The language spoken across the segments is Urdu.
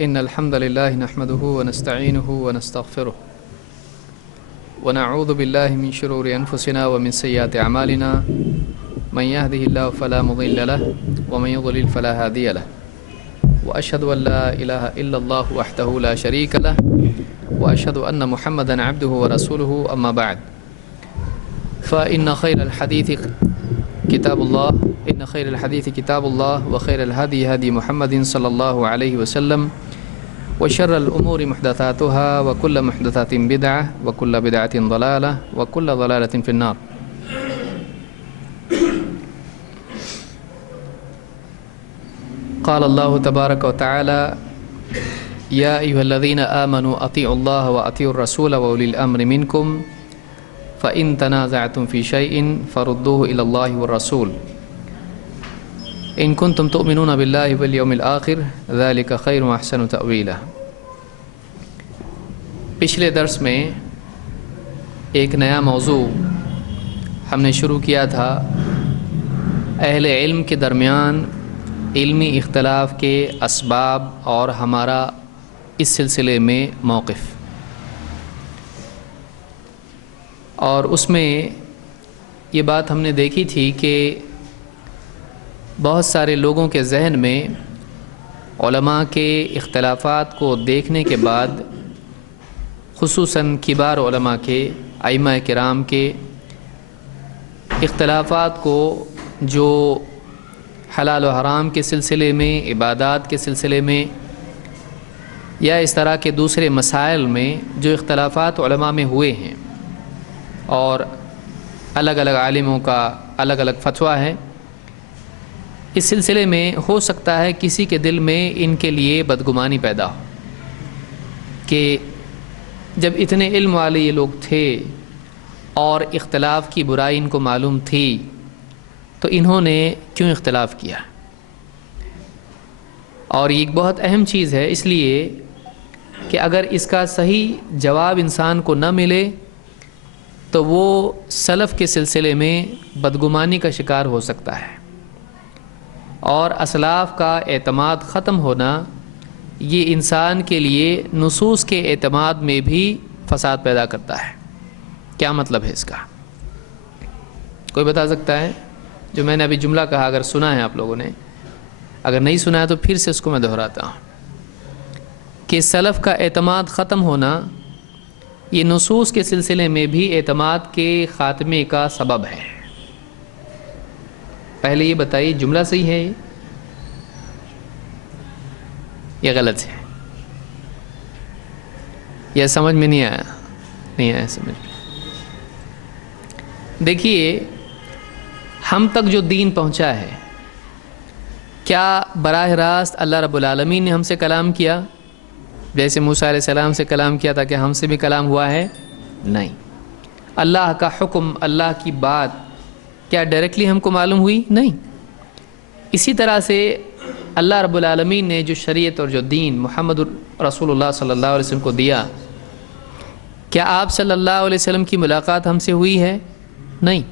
إن الحمد لله نحمده ونستعينه ونستغفره ونعوذ بالله من شرور أنفسنا ومن سيئات أعمالنا من يهده الله فلا مضل له ومن يضلل فلا هادي له وأشهد أن لا إله إلا الله وحده لا شريك له وأشهد أن محمدا عبده ورسوله أما بعد فإن خير الحديث كتاب الله إن خير الحديث كتاب الله وخير الهدي هدي محمد صلى الله عليه وسلم وشر الأمور محدثاتها وكل محدثات بدعة وكل بدعة ضلالة وكل ضلالة في النار. قال الله تبارك وتعالى يا أيها الذين آمنوا أطيعوا الله وأطيعوا الرسول وأولي الأمر منكم فإن تنازعتم في شيء فردوه إلى الله والرسول إن كنتم تؤمنون بالله واليوم الآخر ذلك خير وأحسن تأويلا. پچھلے درس میں ایک نیا موضوع ہم نے شروع کیا تھا، اہل علم کے درمیان علمی اختلاف کے اسباب اور ہمارا اس سلسلے میں موقف، اور اس میں یہ بات ہم نے دیکھی تھی کہ بہت سارے لوگوں کے ذہن میں علماء کے اختلافات کو دیکھنے کے بعد، خصوصاً کبار علماء کے ائمہ کرام کے اختلافات کو، جو حلال و حرام کے سلسلے میں، عبادات کے سلسلے میں، یا اس طرح کے دوسرے مسائل میں جو اختلافات علماء میں ہوئے ہیں، اور الگ الگ عالموں کا الگ الگ فتویٰ ہے، اس سلسلے میں ہو سکتا ہے کسی کے دل میں ان کے لیے بدگمانی پیدا ہو کہ جب اتنے علم والے یہ لوگ تھے اور اختلاف کی برائی ان کو معلوم تھی تو انہوں نے کیوں اختلاف کیا. اور یہ ایک بہت اہم چیز ہے، اس لیے کہ اگر اس کا صحیح جواب انسان کو نہ ملے تو وہ سلف کے سلسلے میں بدگمانی کا شکار ہو سکتا ہے، اور اسلاف کا اعتماد ختم ہونا یہ انسان کے لیے نصوص کے اعتماد میں بھی فساد پیدا کرتا ہے. کیا مطلب ہے اس کا؟ کوئی بتا سکتا ہے؟ جو میں نے ابھی جملہ کہا اگر سنا ہے آپ لوگوں نے، اگر نہیں سنا ہے تو پھر سے اس کو میں دہراتا ہوں کہ سلف کا اعتماد ختم ہونا یہ نصوص کے سلسلے میں بھی اعتماد کے خاتمے کا سبب ہے. پہلے یہ بتائیے جملہ صحیح ہے یہ غلط ہے؟ یہ سمجھ میں نہیں آیا؟ نہیں آیا سمجھ میں؟ دیکھیے، ہم تک جو دین پہنچا ہے، کیا براہ راست اللہ رب العالمین نے ہم سے کلام کیا جیسے موسیٰ علیہ السلام سے کلام کیا تھا کہ ہم سے بھی کلام ہوا ہے؟ نہیں. اللہ کا حکم، اللہ کی بات کیا ڈائریکٹلی ہم کو معلوم ہوئی؟ نہیں. اسی طرح سے اللہ رب العالمین نے جو شریعت اور جو دین محمد رسول اللہ صلی اللہ علیہ وسلم کو دیا، کیا آپ صلی اللہ علیہ وسلم کی ملاقات ہم سے ہوئی ہے؟ نہیں.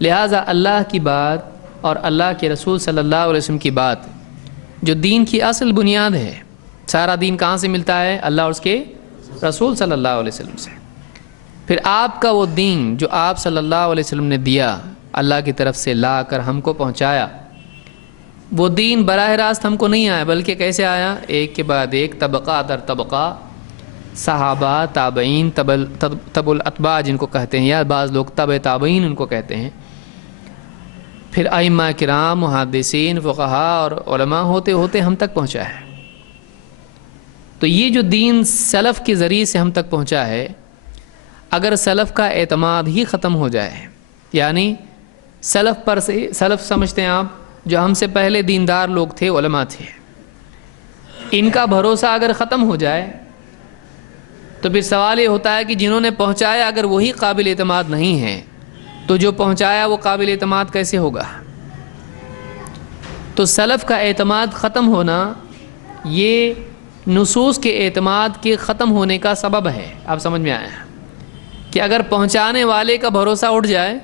لہٰذا اللہ کی بات اور اللہ کے رسول صلی اللہ علیہ وسلم کی بات جو دین کی اصل بنیاد ہے، سارا دین کہاں سے ملتا ہے؟ اللہ اور اس کے رسول صلی اللہ علیہ وسلم سے. پھر آپ کا وہ دین جو آپ صلی اللہ علیہ وسلم نے دیا، اللہ کی طرف سے لا کر ہم کو پہنچایا، وہ دین براہ راست ہم کو نہیں آیا، بلکہ کیسے آیا؟ ایک کے بعد ایک، طبقہ در طبقہ، صحابہ، تابعین، تبع الاتباع جن کو کہتے ہیں، یا بعض لوگ تبع تابعین ان کو کہتے ہیں، پھر ائمہ کرام، محدثین، فقہاء اور علماء ہوتے ہوتے ہم تک پہنچا ہے. تو یہ جو دین سلف کے ذریعے سے ہم تک پہنچا ہے، اگر سلف کا اعتماد ہی ختم ہو جائے، یعنی سلف پر سے، سلف سمجھتے ہیں آپ جو ہم سے پہلے دیندار لوگ تھے، علماء تھے، ان کا بھروسہ اگر ختم ہو جائے تو پھر سوال یہ ہوتا ہے کہ جنہوں نے پہنچایا اگر وہی قابل اعتماد نہیں ہیں تو جو پہنچایا وہ قابل اعتماد کیسے ہوگا؟ تو سلف کا اعتماد ختم ہونا یہ نصوص کے اعتماد کے ختم ہونے کا سبب ہے. آپ سمجھ میں آیا کہ اگر پہنچانے والے کا بھروسہ اٹھ جائے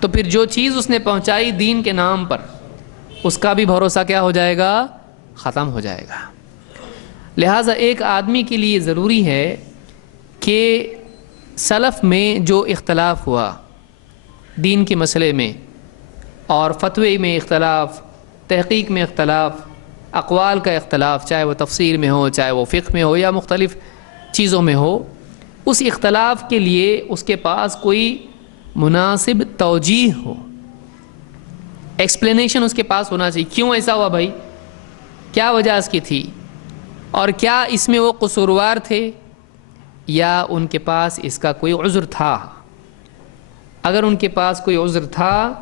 تو پھر جو چیز اس نے پہنچائی دین کے نام پر، اس کا بھی بھروسہ کیا ہو جائے گا؟ ختم ہو جائے گا۔ لہٰذا ایک آدمی کے لیے ضروری ہے کہ سلف میں جو اختلاف ہوا دین کے مسئلے میں، اور فتوے میں اختلاف، تحقیق میں اختلاف، اقوال کا اختلاف، چاہے وہ تفسیر میں ہو، چاہے وہ فقہ میں ہو، یا مختلف چیزوں میں ہو، اس اختلاف کے لیے اس کے پاس کوئی مناسب توجیہ ہو، ایکسپلینیشن اس کے پاس ہونا چاہیے، کیوں ایسا ہوا بھائی، کیا وجہ اس کی تھی، اور کیا اس میں وہ قصوروار تھے یا ان کے پاس اس کا کوئی عذر تھا۔ اگر ان کے پاس کوئی عذر تھا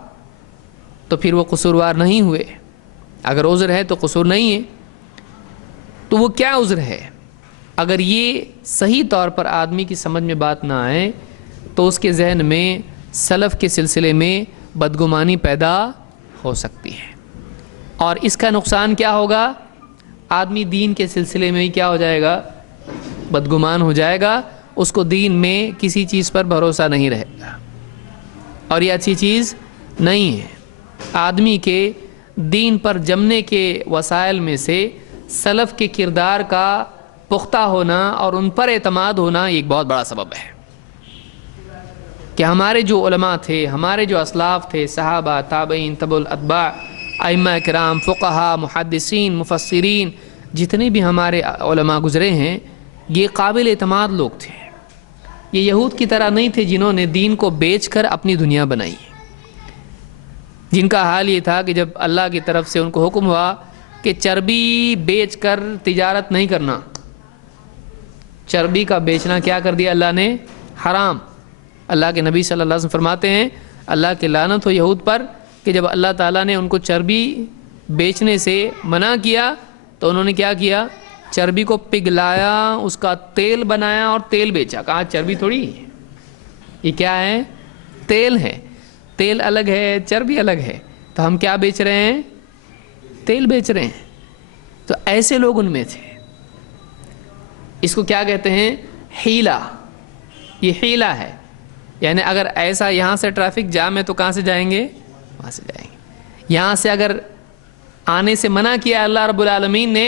تو پھر وہ قصوروار نہیں ہوئے، اگر عذر ہے تو قصور نہیں ہے، تو وہ کیا عذر ہے؟ اگر یہ صحیح طور پر آدمی کی سمجھ میں بات نہ آئے تو اس کے ذہن میں سلف کے سلسلے میں بدگمانی پیدا ہو سکتی ہے، اور اس کا نقصان کیا ہوگا؟ آدمی دین کے سلسلے میں ہی کیا ہو جائے گا؟ بدگمان ہو جائے گا، اس کو دین میں کسی چیز پر بھروسہ نہیں رہے گا، اور یہ اچھی چیز نہیں ہے۔ آدمی کے دین پر جمنے کے وسائل میں سے سلف کے کردار کا پختہ ہونا اور ان پر اعتماد ہونا یہ ایک بہت بڑا سبب ہے کہ ہمارے جو علماء تھے، ہمارے جو اسلاف تھے، صحابہ، تابعین، تبع الاتباع، ائمہ کرام، فقہا، محدثین، مفسرین، جتنے بھی ہمارے علماء گزرے ہیں، یہ قابل اعتماد لوگ تھے۔ یہ یہود کی طرح نہیں تھے جنہوں نے دین کو بیچ کر اپنی دنیا بنائی، جن کا حال یہ تھا کہ جب اللہ کی طرف سے ان کو حکم ہوا کہ چربی بیچ کر تجارت نہیں کرنا، چربی کا بیچنا کیا کر دیا اللہ نے؟ حرام۔ اللہ کے نبی صلی اللہ علیہ وسلم فرماتے ہیں اللہ کی لعنت ہو یہود پر کہ جب اللہ تعالیٰ نے ان کو چربی بیچنے سے منع کیا تو انہوں نے کیا کیا؟ چربی کو پگھلایا، اس کا تیل بنایا اور تیل بیچا۔ کہا چربی تھوڑی ہے، یہ کیا ہے؟ تیل ہے، تیل الگ ہے، چربی الگ ہے، تو ہم کیا بیچ رہے ہیں؟ تیل بیچ رہے ہیں۔ تو ایسے لوگ ان میں تھے۔ اس کو کیا کہتے ہیں؟ حیلہ۔ یہ حیلہ ہے، یعنی اگر ایسا یہاں سے ٹریفک جام ہے تو کہاں سے جائیں گے؟ وہاں سے جائیں گے۔ یہاں سے اگر آنے سے منع کیا اللہ رب العالمین نے،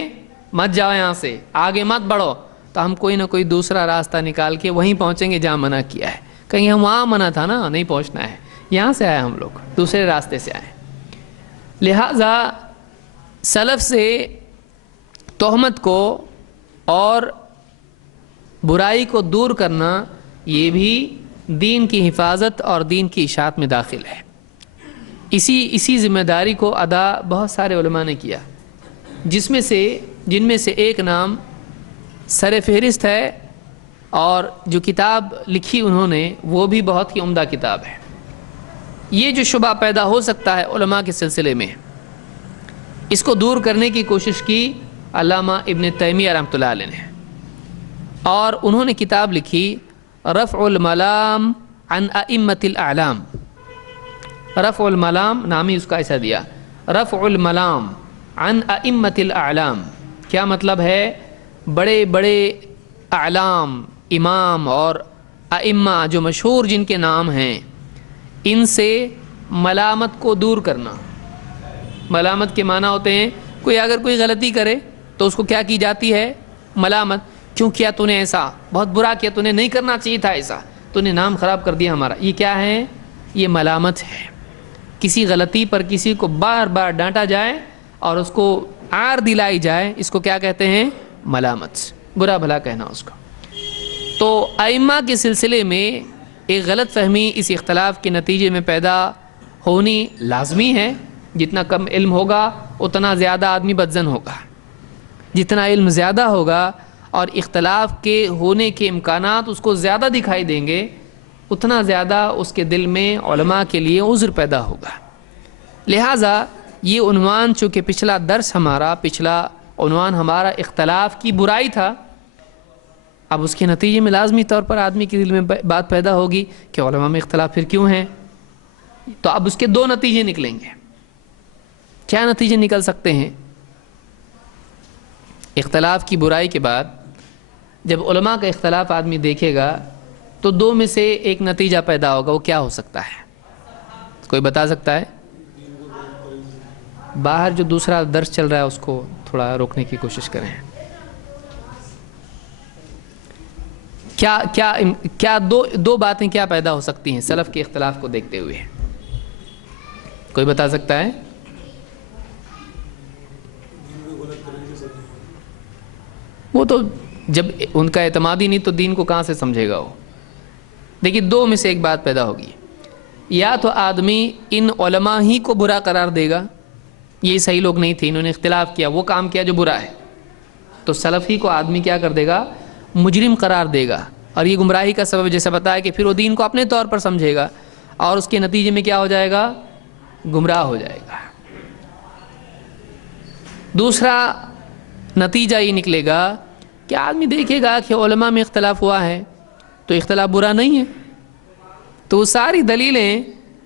مت جاؤ یہاں سے، آگے مت بڑھو، تو ہم کوئی نہ کوئی دوسرا راستہ نکال کے وہیں پہنچیں گے جہاں منع کیا ہے۔ کہیں ہم وہاں منع تھا نا، نہیں پہنچنا ہے، یہاں سے آئے ہم لوگ، دوسرے راستے سے آئے۔ لہٰذا سلف سے تہمت کو اور برائی کو دور کرنا یہ بھی دین کی حفاظت اور دین کی اشاعت میں داخل ہے۔ اسی ذمہ داری کو ادا بہت سارے علماء نے کیا، جن میں سے ایک نام سر فہرست ہے، اور جو کتاب لکھی انہوں نے وہ بھی بہت ہی عمدہ کتاب ہے۔ یہ جو شبہ پیدا ہو سکتا ہے علماء کے سلسلے میں، اس کو دور کرنے کی کوشش کی علامہ ابن تیمیہ رحمۃ اللہ علیہ نے، اور انہوں نے کتاب لکھی رفع الملام عن ائمۃ الاعلام۔ رفع الملام نام ہی اس کا ایسا دیا، رفع الملام عن ائمۃ الاعلام۔ کیا مطلب ہے؟ بڑے بڑے اعلام، امام اور ائمہ جو مشہور جن کے نام ہیں، ان سے ملامت کو دور کرنا۔ ملامت کے معنی ہوتے ہیں اگر کوئی غلطی کرے تو اس کو کیا کی جاتی ہے؟ ملامت۔ کیوں کیا تو نے ایسا؟ بہت برا کیا، تو نے نہیں کرنا چاہیے تھا ایسا، تو نے نام خراب کر دیا ہمارا۔ یہ کیا ہے؟ یہ ملامت ہے۔ کسی غلطی پر کسی کو بار بار ڈانٹا جائے اور اس کو عار دلائی جائے، اس کو کیا کہتے ہیں؟ ملامت، برا بھلا کہنا اس کو۔ تو ائمہ کے سلسلے میں ایک غلط فہمی اس اختلاف کے نتیجے میں پیدا ہونی لازمی ہے۔ جتنا کم علم ہوگا اتنا زیادہ آدمی بدزن ہوگا، جتنا علم زیادہ ہوگا اور اختلاف کے ہونے کے امکانات اس کو زیادہ دکھائی دیں گے، اتنا زیادہ اس کے دل میں علماء کے لیے عذر پیدا ہوگا۔ لہٰذا یہ عنوان، چونکہ پچھلا عنوان ہمارا اختلاف کی برائی تھا، اب اس کے نتیجے میں لازمی طور پر آدمی کے دل میں بات پیدا ہوگی کہ علماء میں اختلاف پھر کیوں ہیں؟ تو اب اس کے دو نتیجے نکلیں گے۔ کیا نتیجے نکل سکتے ہیں؟ اختلاف کی برائی کے بعد جب علماء کا اختلاف آدمی دیکھے گا تو دو میں سے ایک نتیجہ پیدا ہوگا۔ وہ کیا ہو سکتا ہے؟ کوئی بتا سکتا ہے؟ باہر جو دوسرا درس چل رہا ہے اس کو تھوڑا روکنے کی کوشش کریں. کیا دو باتیں کیا پیدا ہو سکتی ہیں سلف کے اختلاف کو دیکھتے ہوئے؟ کوئی بتا سکتا ہے؟ وہ تو جب ان کا اعتماد ہی نہیں تو دین کو کہاں سے سمجھے گا وہ؟ دیکھیے دو میں سے ایک بات پیدا ہوگی. یا تو آدمی ان علماء ہی کو برا قرار دے گا، یہ صحیح لوگ نہیں تھے، انہوں نے اختلاف کیا، وہ کام کیا جو برا ہے، تو سلف ہی کو آدمی کیا کر دے گا؟ مجرم قرار دے گا. اور یہ گمراہی کا سبب جیسا بتایا کہ پھر وہ دین کو اپنے طور پر سمجھے گا اور اس کے نتیجے میں کیا ہو جائے گا؟ گمراہ ہو جائے گا. دوسرا نتیجہ یہ نکلے گا کہ آدمی دیکھے گا کہ علماء میں اختلاف ہوا ہے تو اختلاف برا نہیں ہے، تو وہ ساری دلیلیں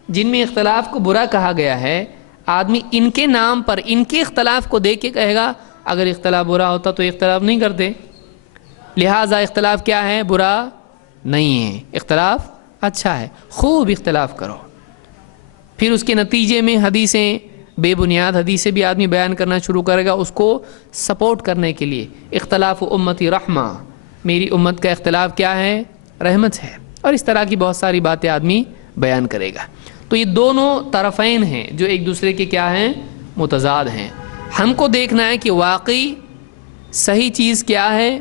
جن میں اختلاف کو برا کہا گیا ہے آدمی ان کے نام پر ان کے اختلاف کو دیکھ کے کہے گا اگر اختلاف برا ہوتا تو اختلاف نہیں کرتے، لہٰذا اختلاف کیا ہے؟ برا نہیں ہے، اختلاف اچھا ہے، خوب اختلاف کرو. پھر اس کے نتیجے میں حدیثیں، بے بنیاد حدیثیں بھی آدمی بیان کرنا شروع کرے گا اس کو سپورٹ کرنے کے لیے. اختلاف امتی رحمہ، میری امت کا اختلاف کیا ہے؟ رحمت ہے. اور اس طرح کی بہت ساری باتیں آدمی بیان کرے گا. تو یہ دونوں طرفین ہیں جو ایک دوسرے کے کیا ہیں؟ متضاد ہیں. ہم کو دیکھنا ہے کہ واقعی صحیح چیز کیا ہے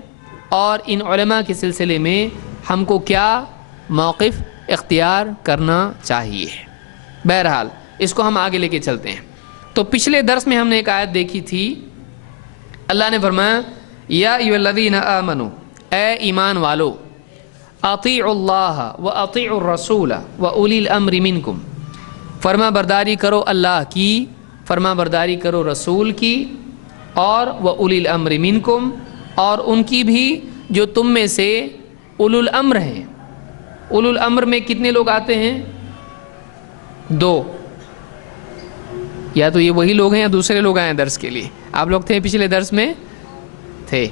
اور ان علماء کے سلسلے میں ہم کو کیا موقف اختیار کرنا چاہیے. بہرحال اس کو ہم آگے لے کے چلتے ہیں. تو پچھلے درس میں ہم نے ایک آیت دیکھی تھی، اللہ نے فرمایا یا ایھا الذین آمنوا، اے ایمان والو، اطیعوا اللہ و اطیعوا الرسول و اولی الامر منکم، فرما برداری کرو اللہ کی، فرما برداری کرو رسول کی، اور و اولی الامر منکم، اور ان کی بھی جو تم میں سے اولو الامر ہیں. اولو الامر میں کتنے لوگ آتے ہیں؟ دو. یا تو یہ وہی لوگ ہیں یا دوسرے لوگ آئے ہیں درس کے لیے. آپ لوگ تھے پچھلے درس میں؟ تھے.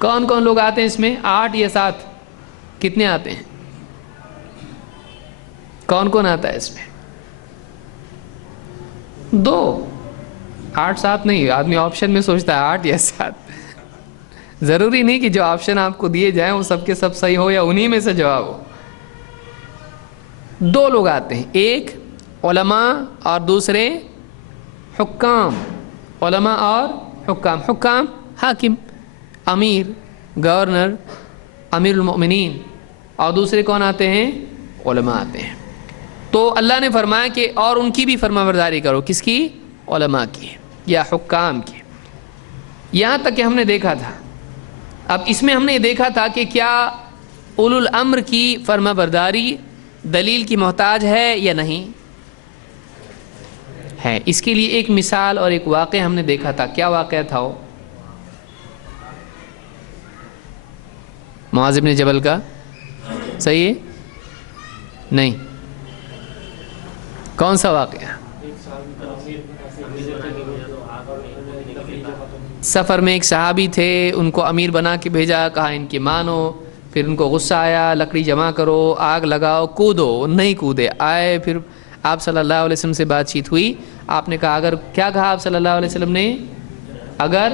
کون کون لوگ آتے ہیں اس میں؟ 8 یا 7؟ کتنے آتے ہیں؟ کون کون آتا ہے اس میں؟ 2. 8 7 نہیں، آدمی آپشن میں سوچتا ہے 8 یا 7. ضروری نہیں کہ جو آپشن آپ کو دیے جائیں وہ سب کے سب صحیح ہو یا انہی میں سے جواب ہو. 2 لوگ آتے ہیں، ایک علماء اور دوسرے حکام. علماء اور حکام. حکام حاکم، امیر، گورنر، امیر المؤمنین. اور دوسرے کون آتے ہیں؟ علماء آتے ہیں. تو اللہ نے فرمایا کہ اور ان کی بھی فرما برداری کرو. کس کی؟ علماء کی یا حکام کی. یہاں تک کہ ہم نے دیکھا تھا، اب اس میں ہم نے یہ دیکھا تھا کہ کیا اولو الامر کی فرما برداری دلیل کی محتاج ہے یا نہیں ہے. اس کے لیے ایک مثال اور ایک واقعہ ہم نے دیکھا تھا. کیا واقعہ تھا وہ؟ معاذ بن جبل کا. صحیح ہے؟ نہیں، کون سا واقعہ؟ سفر میں ایک صحابی تھے، ان کو امیر بنا کے بھیجا، کہا ان کی مانو. پھر ان کو غصہ آیا، لکڑی جمع کرو، آگ لگاؤ، کودو. نہیں کودے، آئے. پھر آپ صلی اللہ علیہ وسلم سے بات چیت ہوئی. آپ نے کہا اگر، کیا کہا آپ صلی اللہ علیہ وسلم نے؟ اگر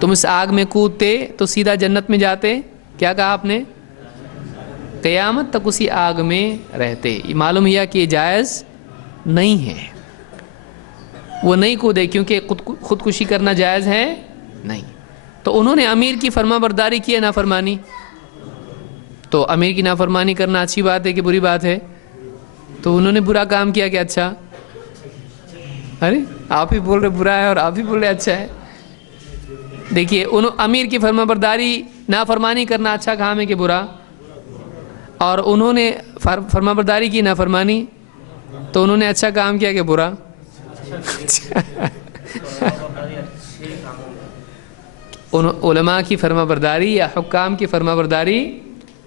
تم اس آگ میں کودتے تو سیدھا جنت میں جاتے. کیا کہا آپ نے؟ قیامت تک اسی آگ میں رہتے. یہ معلوم ہوا کہ یہ جائز نہیں ہے. وہ نہیں کودے کیونکہ خودکشی کرنا جائز ہے نہیں. تو انہوں نے امیر کی فرما برداری کی ہے، نافرمانی. تو امیر کی نافرمانی کرنا اچھی بات ہے کہ بری بات ہے؟ تو انہوں نے برا کام کیا کہ اچھا؟ ارے آپ ہی بول رہے برا ہے اور آپ ہی بول رہے اچھا ہے. دیکھیے امیر کی فرما برداری، نافرمانی کرنا اچھا کام ہے کہ برا؟ اور انہوں نے فرما برداری کی نافرمانی، تو انہوں نے اچھا کام کیا کہ برا؟ علماء کی فرما برداری یا حکام کی فرما برداری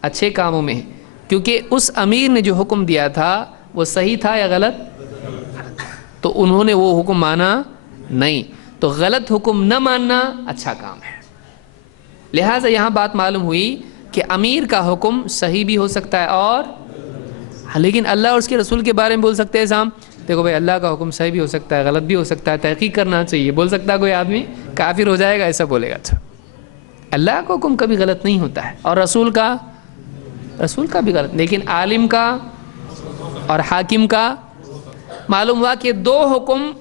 اچھے کاموں میں ہے، کیونکہ اس امیر نے جو حکم دیا تھا وہ صحیح تھا یا غلط؟ تو انہوں نے وہ حکم مانا نہیں. تو غلط حکم نہ ماننا اچھا کام ہے. لہٰذا یہاں بات معلوم ہوئی کہ امیر کا حکم صحیح بھی ہو سکتا ہے اور لیکن اللہ اور اس کے رسول کے بارے میں بول سکتے ہیں صاحب دیکھو بھائی اللہ کا حکم صحیح بھی ہو سکتا ہے غلط بھی ہو سکتا ہے, تحقیق کرنا چاہیے. بول سکتا ہے کوئی آدمی کافر ہو جائے گا ایسا بولے گا. اچھا اللہ کا حکم کبھی غلط نہیں ہوتا ہے, اور رسول کا بھی غلط, لیکن عالم کا اور حاکم کا معلوم ہوا کہ دو حکم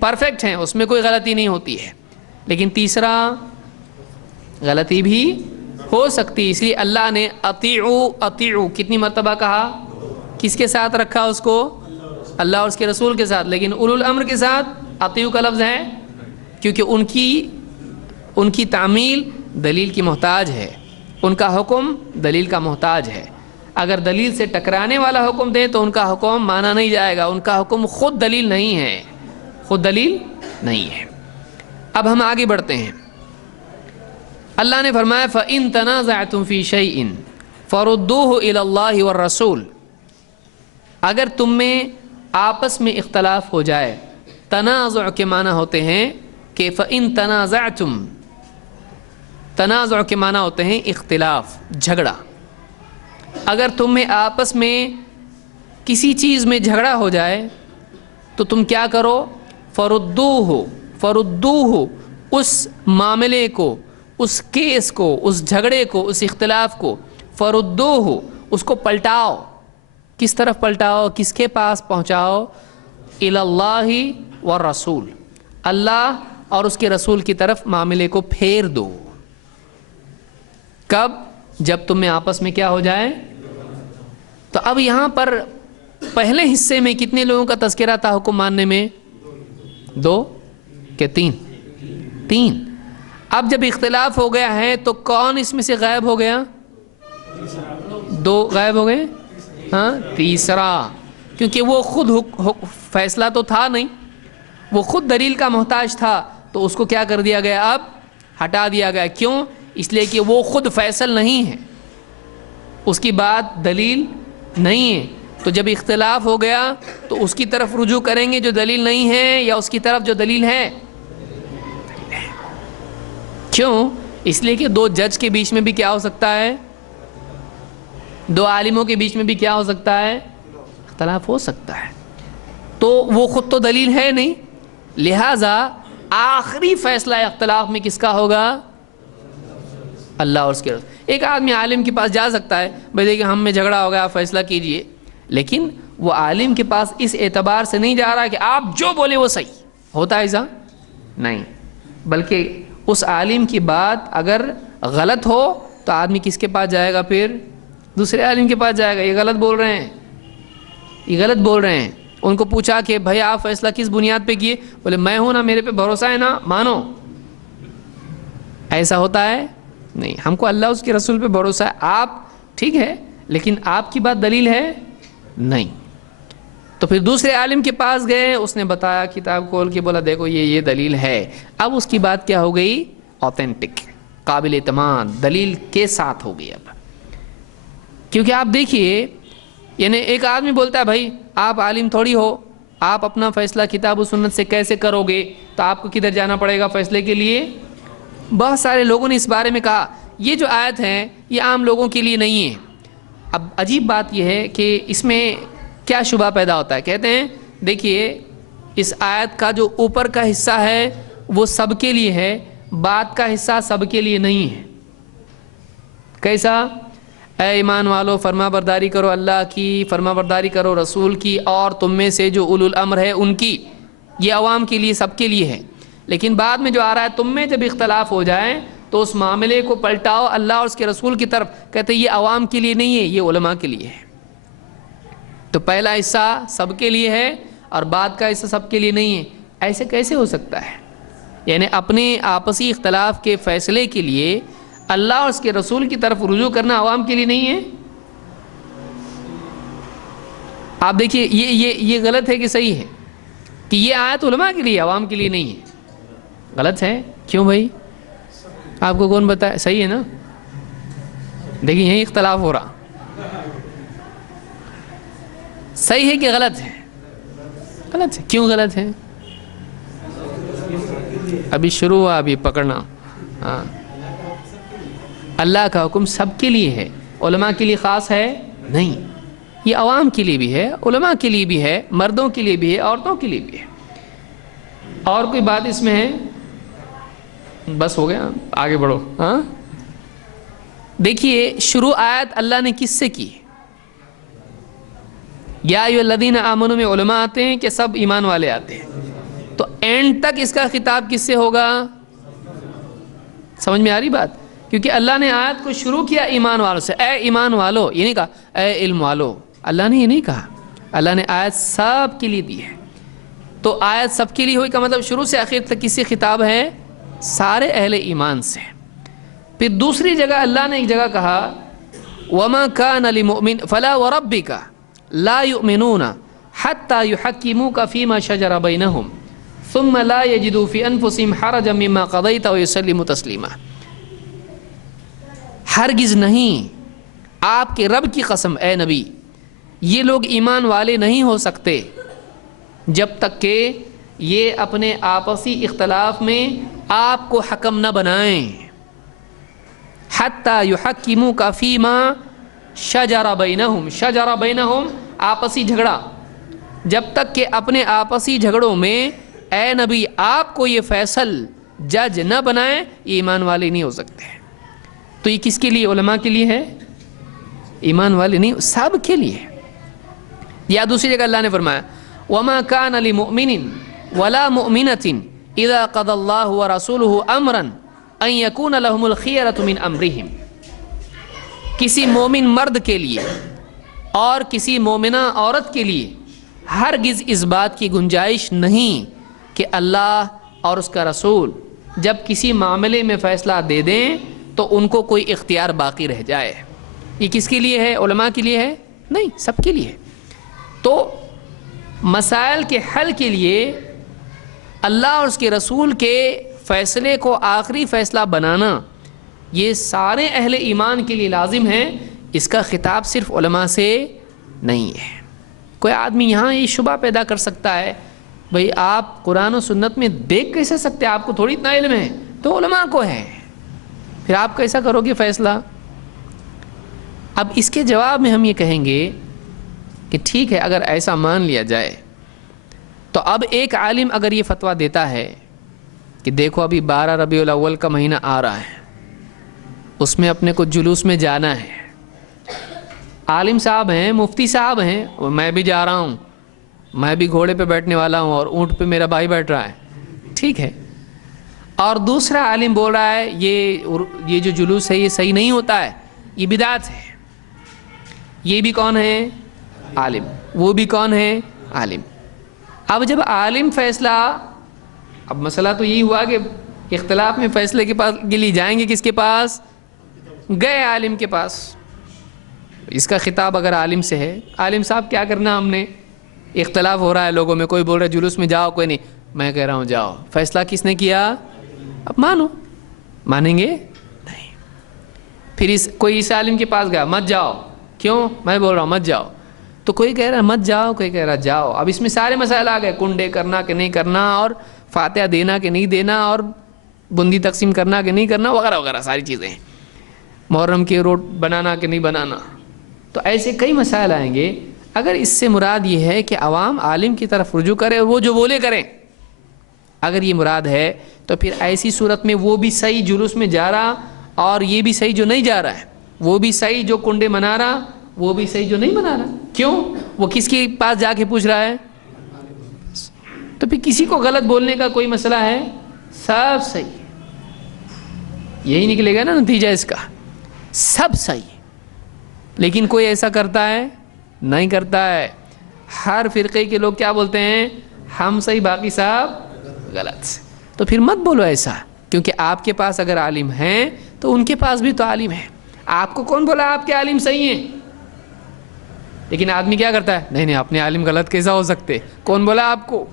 پرفیکٹ ہیں, اس میں کوئی غلطی نہیں ہوتی ہے, لیکن تیسرا غلطی بھی ہو سکتی. اس لیے اللہ نے اطیعوا کتنی مرتبہ کہا, کس کے ساتھ رکھا اس کو, اللہ اور اس کے رسول کے ساتھ, لیکن اولو الامر کے ساتھ اطیعوا کا لفظ ہے, کیونکہ ان کی تعمیل دلیل کی محتاج ہے, ان کا حکم دلیل کا محتاج ہے. اگر دلیل سے ٹکرانے والا حکم دیں تو ان کا حکم مانا نہیں جائے گا, ان کا حکم خود دلیل نہیں ہے, خود دلیل نہیں ہے. اب ہم آگے بڑھتے ہیں. اللہ نے فرمایا فَإِن تَنَازَعْتُمْ فِي شَيْءٍ فَرُدُّوهُ إِلَى اللَّهِ وَالرَّسُولِ, اگر تم میں آپس میں اختلاف ہو جائے. تنازع کے معنی ہوتے ہیں کہ فَإِن تَنَازَعْتُمْ, تنازع کے معنی ہوتے ہیں اختلاف, جھگڑا. اگر تم میں آپس میں کسی چیز میں جھگڑا ہو جائے تو تم کیا کرو, فردوہ, اس معاملے کو, اس کیس کو, اس جھگڑے کو, اس اختلاف کو, فردوہ, اس کو پلٹاؤ. کس طرف پلٹاؤ, کس کے پاس پہنچاؤ, الی اللہ والرسول, اللہ اور اس کے رسول کی طرف معاملے کو پھیر دو. کب, جب تم میں آپس میں کیا ہو جائے. تو اب یہاں پر پہلے حصے میں کتنے لوگوں کا تذکرہ تھا حکم ماننے میں, 2 کہ 3. اب جب اختلاف ہو گیا ہے تو کون اس میں سے غائب ہو گیا, 2 غائب ہو گئے, ہاں تیسرا, کیونکہ وہ خود فیصلہ تو تھا نہیں, وہ خود دلیل کا محتاج تھا, تو اس کو کیا کر دیا گیا, اب ہٹا دیا گیا. کیوں, اس لیے کہ وہ خود فیصل نہیں ہے, اس کی بات دلیل نہیں ہے. تو جب اختلاف ہو گیا تو اس کی طرف رجوع کریں گے جو دلیل نہیں ہے, یا اس کی طرف جو دلیل ہے. کیوں, اس لیے کہ 2 جج کے بیچ میں بھی کیا ہو سکتا ہے, 2 عالموں کے بیچ میں بھی کیا ہو سکتا ہے, اختلاف ہو سکتا ہے. تو وہ خود تو دلیل ہے نہیں, لہذا آخری فیصلہ اختلاف میں کس کا ہوگا, اللہ اور اس کے رسول. ایک آدمی عالم کے پاس جا سکتا ہے, بھائی دیکھیں ہم میں جھگڑا ہو گیا, آپ فیصلہ کیجئے, لیکن وہ عالم کے پاس اس اعتبار سے نہیں جا رہا کہ آپ جو بولے وہ صحیح ہوتا ہے, ایسا نہیں, بلکہ اس عالم کی بات اگر غلط ہو تو آدمی کس کے پاس جائے گا, پھر دوسرے عالم کے پاس جائے گا. یہ غلط بول رہے ہیں, یہ غلط بول رہے ہیں. ان کو پوچھا کہ بھائی آپ فیصلہ کس بنیاد پہ کیے, بولے میں ہوں نا, میرے پہ بھروسہ ہے نا, مانو. ایسا ہوتا ہے نہیں, ہم کو اللہ اس کے رسول پہ بھروسہ ہے. آپ ٹھیک ہے, لیکن آپ کی بات دلیل ہے نہیں. تو پھر دوسرے عالم کے پاس گئے, اس نے بتایا, کتاب کھول کے بولا دیکھو یہ دلیل ہے. اب اس کی بات کیا ہو گئی, اوتھینٹک, قابل اعتماد, دلیل کے ساتھ ہو گئی. اب کیونکہ آپ دیکھیے, یعنی ایک آدمی بولتا ہے بھائی آپ عالم تھوڑی ہو, آپ اپنا فیصلہ کتاب و سنت سے کیسے کرو گے, تو آپ کو کدھر جانا پڑے گا فیصلے کے لیے. بہت سارے لوگوں نے اس بارے میں کہا یہ جو آیت ہے یہ عام لوگوں کے لیے نہیں ہے. اب عجیب بات یہ ہے کہ اس میں کیا شبہ پیدا ہوتا ہے. کہتے ہیں دیکھیے اس آیت کا جو اوپر کا حصہ ہے وہ سب کے لیے ہے, بعد کا حصہ سب کے لیے نہیں ہے. کیسا, اے ایمان والو فرما برداری کرو اللہ کی, فرما برداری کرو رسول کی, اور تم میں سے جو اولو الامر ہے ان کی. یہ عوام کے لیے, سب کے لیے ہے. لیکن بعد میں جو آ رہا ہے تم میں جب اختلاف ہو جائے تو اس معاملے کو پلٹاؤ اللہ اور اس کے رسول کی طرف. کہتے ہیں یہ عوام کے لیے نہیں ہے, یہ علماء کے لیے ہے. تو پہلا حصہ سب کے لیے ہے اور بعد کا حصہ سب کے لیے نہیں ہے. ایسے کیسے ہو سکتا ہے؟ یعنی اپنے آپسی اختلاف کے فیصلے کے لیے اللہ اور اس کے رسول کی طرف رجوع کرنا عوام کے لیے نہیں ہے. آپ دیکھیے یہ غلط ہے کہ صحیح ہے کہ یہ آیت علماء کے لیے, عوام کے لیے نہیں ہے. غلط ہے. کیوں بھائی, آپ کو کون بتائے؟ صحیح ہے نا. دیکھیے یہیں اختلاف ہو رہا, صحیح ہے کہ غلط ہے؟ غلط ہے. کیوں غلط ہے؟ ابھی شروع ہوا, ابھی پکڑنا. ہاں, اللہ کا حکم سب کے لیے ہے, علماء کے لیے خاص ہے نہیں. یہ عوام کے لیے بھی ہے، علماء کے لیے بھی ہے، مردوں کے لیے بھی ہے، عورتوں کے لیے بھی ہے۔ اور کوئی بات اس میں ہے؟ بس ہو گیا، آگے بڑھو۔ ہاں دیکھیے شروع آیت اللہ نے کس سے کی؟ یا ایھا الذین آمنوا میں علماء آتے ہیں کہ سب ایمان والے آتے ہیں، تو اینڈ تک اس کا خطاب کس سے ہوگا؟ سمجھ میں آ رہی بات؟ کیونکہ اللہ نے آیت کو شروع کیا ایمان والوں سے، اے ایمان والو، یہ نہیں کہا اے علم والو، اللہ نے یہ نہیں کہا، اللہ نے آیت سب کے لیے دی ہے۔ تو آیت سب کے لیے ہوئی کا مطلب شروع سے آخر تک کس سے خطاب ہے؟ سارے اہل ایمان سے۔ پھر دوسری جگہ اللہ نے ایک جگہ کہا وَمَا كَانَ لِمُؤْمِنٍ فَلَا وَرَبِّكَ لَا يُؤْمِنُونَ حَتَّى يُحَكِّمُوكَ فِي مَا شَجَرَ بَيْنَهُمْ ثُمَّ لَا يَجِدُوا فِي أَنفُسِهِمْ حَرَجًا مِّمَّا قَضَيْتَ وَيُسَلِّمُوا تَسْلِيمًا۔ ہرگز نہیں، آپ کے رب کی قسم اے نبی، یہ لوگ ایمان والے نہیں ہو سکتے جب تک کہ یہ اپنے آپسی اختلاف میں آپ کو حکم نہ بنائیں۔ حتی یحکموک فیما شجر بینہم، شجر بینہم آپسی جھگڑا، جب تک کہ اپنے آپسی جھگڑوں میں اے نبی آپ کو یہ فیصل جج نہ بنائیں، یہ ایمان والے نہیں ہو سکتے۔ تو یہ کس کے لیے؟ علماء کے لیے ہے، ایمان والے نہیں، سب کے لیے۔ یا دوسری جگہ اللہ نے فرمایا وَمَا كَانَ لِمُؤْمِنٍ وَلَا مُؤْمِنَةٍ إِذَا قَضَى اللَّهُ وَرَسُولُهُ أَمْرًا أَن يَكُونَ لَهُمُ الْخِيَرَةُ مِنْ أَمْرِهِمْ۔ کسی مومن مرد کے لیے اور کسی مومنہ عورت کے لیے ہرگز اس بات کی گنجائش نہیں کہ اللہ اور اس کا رسول جب کسی معاملے میں فیصلہ دے دیں تو ان کو کوئی اختیار باقی رہ جائے۔ یہ کس کے لیے ہے؟ علماء کے لیے ہے؟ نہیں، سب کے لیے۔ تو مسائل کے حل کے لیے اللہ اور اس کے رسول کے فیصلے کو آخری فیصلہ بنانا یہ سارے اہل ایمان کے لیے لازم ہے، اس کا خطاب صرف علماء سے نہیں ہے۔ کوئی آدمی یہاں یہ شبہ پیدا کر سکتا ہے بھئی آپ قرآن و سنت میں دیکھ کیسے سکتے ہیں، آپ کو تھوڑی اتنا علم ہے، تو علماء کو ہے، پھر آپ کیسا کرو گے فیصلہ؟ اب اس کے جواب میں ہم یہ کہیں گے کہ ٹھیک ہے، اگر ایسا مان لیا جائے تو اب ایک عالم اگر یہ فتویٰ دیتا ہے کہ دیکھو ابھی 12 ربیع الاول کا مہینہ آ رہا ہے، اس میں اپنے کو جلوس میں جانا ہے، عالم صاحب ہیں، مفتی صاحب ہیں، میں بھی جا رہا ہوں، میں بھی گھوڑے پہ بیٹھنے والا ہوں اور اونٹ پہ میرا بھائی بیٹھ رہا ہے، ٹھیک ہے، اور دوسرا عالم بول رہا ہے یہ جو جلوس ہے یہ صحیح نہیں ہوتا ہے، یہ بدعت ہے، یہ بھی کون ہے؟ عالم، وہ بھی کون ہے؟ عالم۔ اب جب عالم فیصلہ، اب مسئلہ تو یہی ہوا کہ اختلاف میں فیصلے کے لیے جائیں گے کس کے پاس؟ گئے عالم کے پاس۔ اس کا خطاب اگر عالم سے ہے، عالم صاحب کیا کرنا ہم نے؟ اختلاف ہو رہا ہے لوگوں میں، کوئی بول رہا ہے جلوس میں جاؤ، کوئی نہیں، میں کہہ رہا ہوں جاؤ، فیصلہ کس نے کیا؟ اب مانو، مانیں گے؟ نہیں۔ پھر کوئی اس عالم کے پاس گیا، مت جاؤ، کیوں؟ میں بول رہا ہوں مت جاؤ، تو کوئی کہہ رہا ہے مت جاؤ، کوئی کہہ رہا جاؤ۔ اب اس میں سارے مسائل آ گئے، کنڈے کرنا کہ نہیں کرنا، اور فاتحہ دینا کہ نہیں دینا، اور بندی تقسیم کرنا کہ نہیں کرنا، وغیرہ وغیرہ ساری چیزیں، محرم کے روٹ بنانا کہ نہیں بنانا، تو ایسے کئی مسائل آئیں گے۔ اگر اس سے مراد یہ ہے کہ عوام عالم کی طرف رجوع کرے اور وہ جو بولے کریں، اگر یہ مراد ہے تو پھر ایسی صورت میں وہ بھی صحیح جلوس میں جا رہا، اور یہ بھی صحیح جو نہیں جا رہا ہے، وہ بھی صحیح جو کنڈے منا رہا، وہ بھی صحیح جو نہیں منا رہا۔ کیوں؟ وہ کس کے پاس جا کے پوچھ رہا ہے؟ تو پھر کسی کو غلط بولنے کا کوئی مسئلہ ہے؟ سب صحیح، یہی نکلے گا نا نتیجہ اس کا، سب صحیح۔ لیکن کوئی ایسا کرتا ہے؟ نہیں کرتا ہے۔ ہر فرقے کے لوگ کیا بولتے ہیں؟ ہم صحیح، باقی صاحب غلط۔ تو پھر مت بولو ایسا، کیونکہ آپ کے پاس اگر عالم ہیں تو ان کے پاس بھی تو عالم ہے۔ آپ کو کون بولا آپ کے عالم صحیح ہیں؟ لیکن آدمی کیا کرتا ہے؟ نہیں نہیں، اپنے عالم غلط کیسا ہو سکتے؟ کون بولا آپ کو؟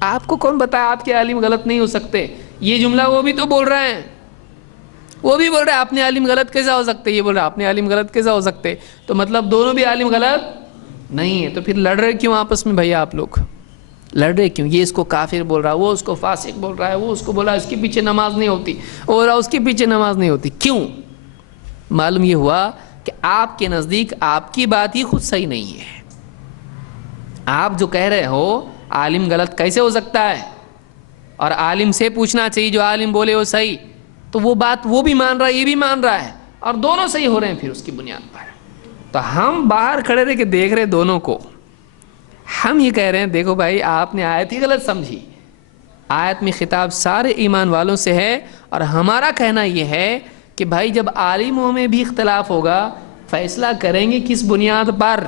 آپ کو کون بتایا آپ کے عالم غلط نہیں ہو سکتے؟ یہ جملہ وہ بھی تو بول رہے ہیں، وہ بھی بول رہے ہیں اپنے عالم غلط کیسا ہو سکتے، یہ بول رہے ہیں اپنے عالم غلط کیسا ہو سکتے، تو مطلب دونوں بھی عالم غلط نہیں ہے۔ تو پھر لڑ رہے کیوں آپس میں بھیا؟ آپ لوگ لڑ رہے کیوں؟ یہ اس کو کافر بول رہا ہے، وہ اس کو فاسق بول رہا ہے، وہ اس کو بولا اس کے پیچھے نماز نہیں ہوتی، اور اس کے پیچھے نماز نہیں ہوتی۔ کیوں؟ معلوم یہ ہوا کہ آپ کے نزدیک آپ کی بات ہی خود صحیح نہیں ہے. آپ جو کہہ رہے ہو عالم غلط کیسے ہو سکتا ہے, اور عالم سے پوچھنا چاہیے جو عالم بولے وہ صحیح, تو وہ بات وہ بھی مان رہا ہے, یہ بھی مان رہا ہے, اور دونوں صحیح ہو رہے ہیں پھر اس کی بنیاد پر. تو ہم باہر کھڑے رہ کے دیکھ رہے دونوں کو, ہم یہ کہہ رہے ہیں دیکھو بھائی آپ نے آیت ہی غلط سمجھی. آیت میں خطاب سارے ایمان والوں سے ہے, اور ہمارا کہنا یہ ہے کہ بھائی جب عالموں میں بھی اختلاف ہوگا فیصلہ کریں گے کس بنیاد پر؟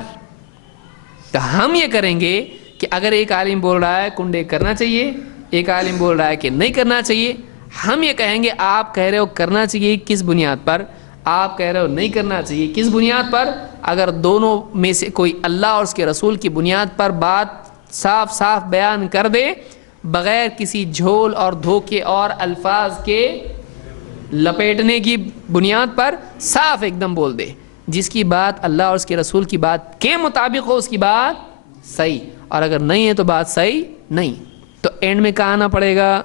تو ہم یہ کریں گے کہ اگر ایک عالم بول رہا ہے کنڈے کرنا چاہیے, ایک عالم بول رہا ہے کہ نہیں کرنا چاہیے, ہم یہ کہیں گے آپ کہہ رہے ہو کرنا چاہیے کس بنیاد پر, آپ کہہ رہے ہو نہیں کرنا چاہیے کس بنیاد پر. اگر دونوں میں سے کوئی اللہ اور اس کے رسول کی بنیاد پر بات صاف صاف بیان کر دے بغیر کسی جھول اور دھوکے اور الفاظ کے لپیٹنے کی بنیاد پر صاف ایک دم بول دے, جس کی بات اللہ اور اس کے رسول کی بات کے مطابق ہو اس کی بات صحیح, اور اگر نہیں ہے تو بات صحیح نہیں, تو اینڈ میں کہاں آنا پڑے گا.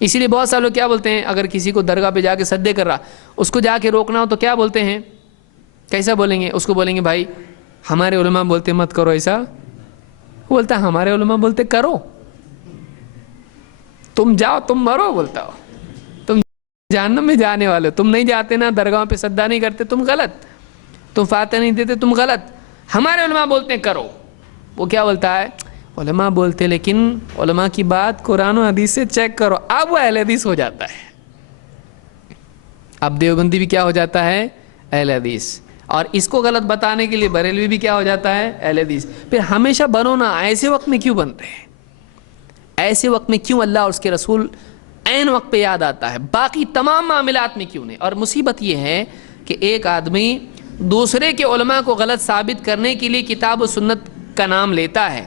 اسی لیے بہت سارے لوگ کیا بولتے ہیں, اگر کسی کو درگاہ پہ جا کے سجدے کر رہا اس کو جا کے روکنا ہو تو کیا بولتے ہیں, کیسا بولیں گے؟ اس کو بولیں گے بھائی ہمارے علماء بولتے مت کرو ایسا, بولتا ہے ہمارے علماء بولتے کرو, تم جاؤ تم مرو, بولتا ہو تم جہنم میں جانے والے ہو, تم نہیں جاتے نا درگاہوں پہ سجدہ نہیں کرتے تم غلط, تم فاتحہ نہیں دیتے تم غلط, ہمارے علماء بولتے ہیں کرو. وہ کیا بولتا ہے علماء بولتے, لیکن علماء کی بات قرآن و حدیث سے چیک کرو, اب وہ اہل حدیث ہو جاتا ہے. اب دیوبندی بھی کیا ہو جاتا ہے اہل حدیث, اور اس کو غلط بتانے کے لیے بریلوی بھی کیا ہو جاتا ہے اہل حدیث. پھر ہمیشہ بنو نا, ایسے وقت میں کیوں بنتے ہیں, ایسے وقت میں کیوں اللہ اور اس کے رسول عین وقت پہ یاد آتا ہے, باقی تمام معاملات میں کیوں نہیں. اور مصیبت یہ ہے کہ ایک آدمی دوسرے کے علماء کو غلط ثابت کرنے کے لیے کتاب و سنت کا نام لیتا ہے,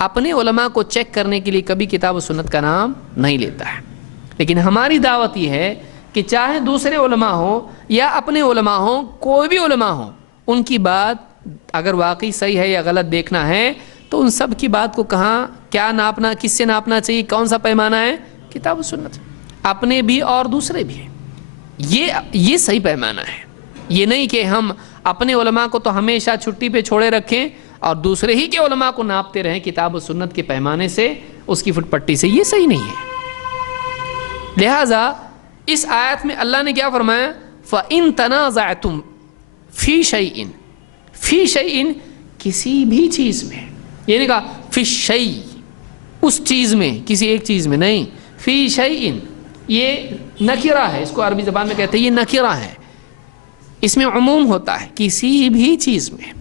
اپنے علماء کو چیک کرنے کے لیے کبھی کتاب و سنت کا نام نہیں لیتا ہے. لیکن ہماری دعوت یہ ہے کہ چاہے دوسرے علماء ہوں یا اپنے علماء ہوں, کوئی بھی علماء ہوں, ان کی بات اگر واقعی صحیح ہے یا غلط دیکھنا ہے تو ان سب کی بات کو کہاں کیا ناپنا, کس سے ناپنا چاہیے, کون سا پیمانہ ہے, کتاب و سنت, اپنے بھی اور دوسرے بھی. یہ صحیح پیمانہ ہے. یہ نہیں کہ ہم اپنے علماء کو تو ہمیشہ چھٹی پہ چھوڑے رکھیں اور دوسرے ہی کے علماء کو ناپتے رہیں کتاب و سنت کے پیمانے سے, اس کی فٹ پٹی سے, یہ صحیح نہیں ہے. لہٰذا اس آیت میں اللہ نے کیا فرمایا, فَإِن تَنَازَعْتُمْ فِي شَيْءٍ, فی شیء کسی بھی چیز میں, یہ نہیں کہا فی الشیء اس چیز میں, کسی ایک چیز میں نہیں, فی شیء یہ نکرہ ہے, اس کو عربی زبان میں کہتے ہیں یہ نکرہ ہے, اس میں عموم ہوتا ہے, کسی بھی چیز میں.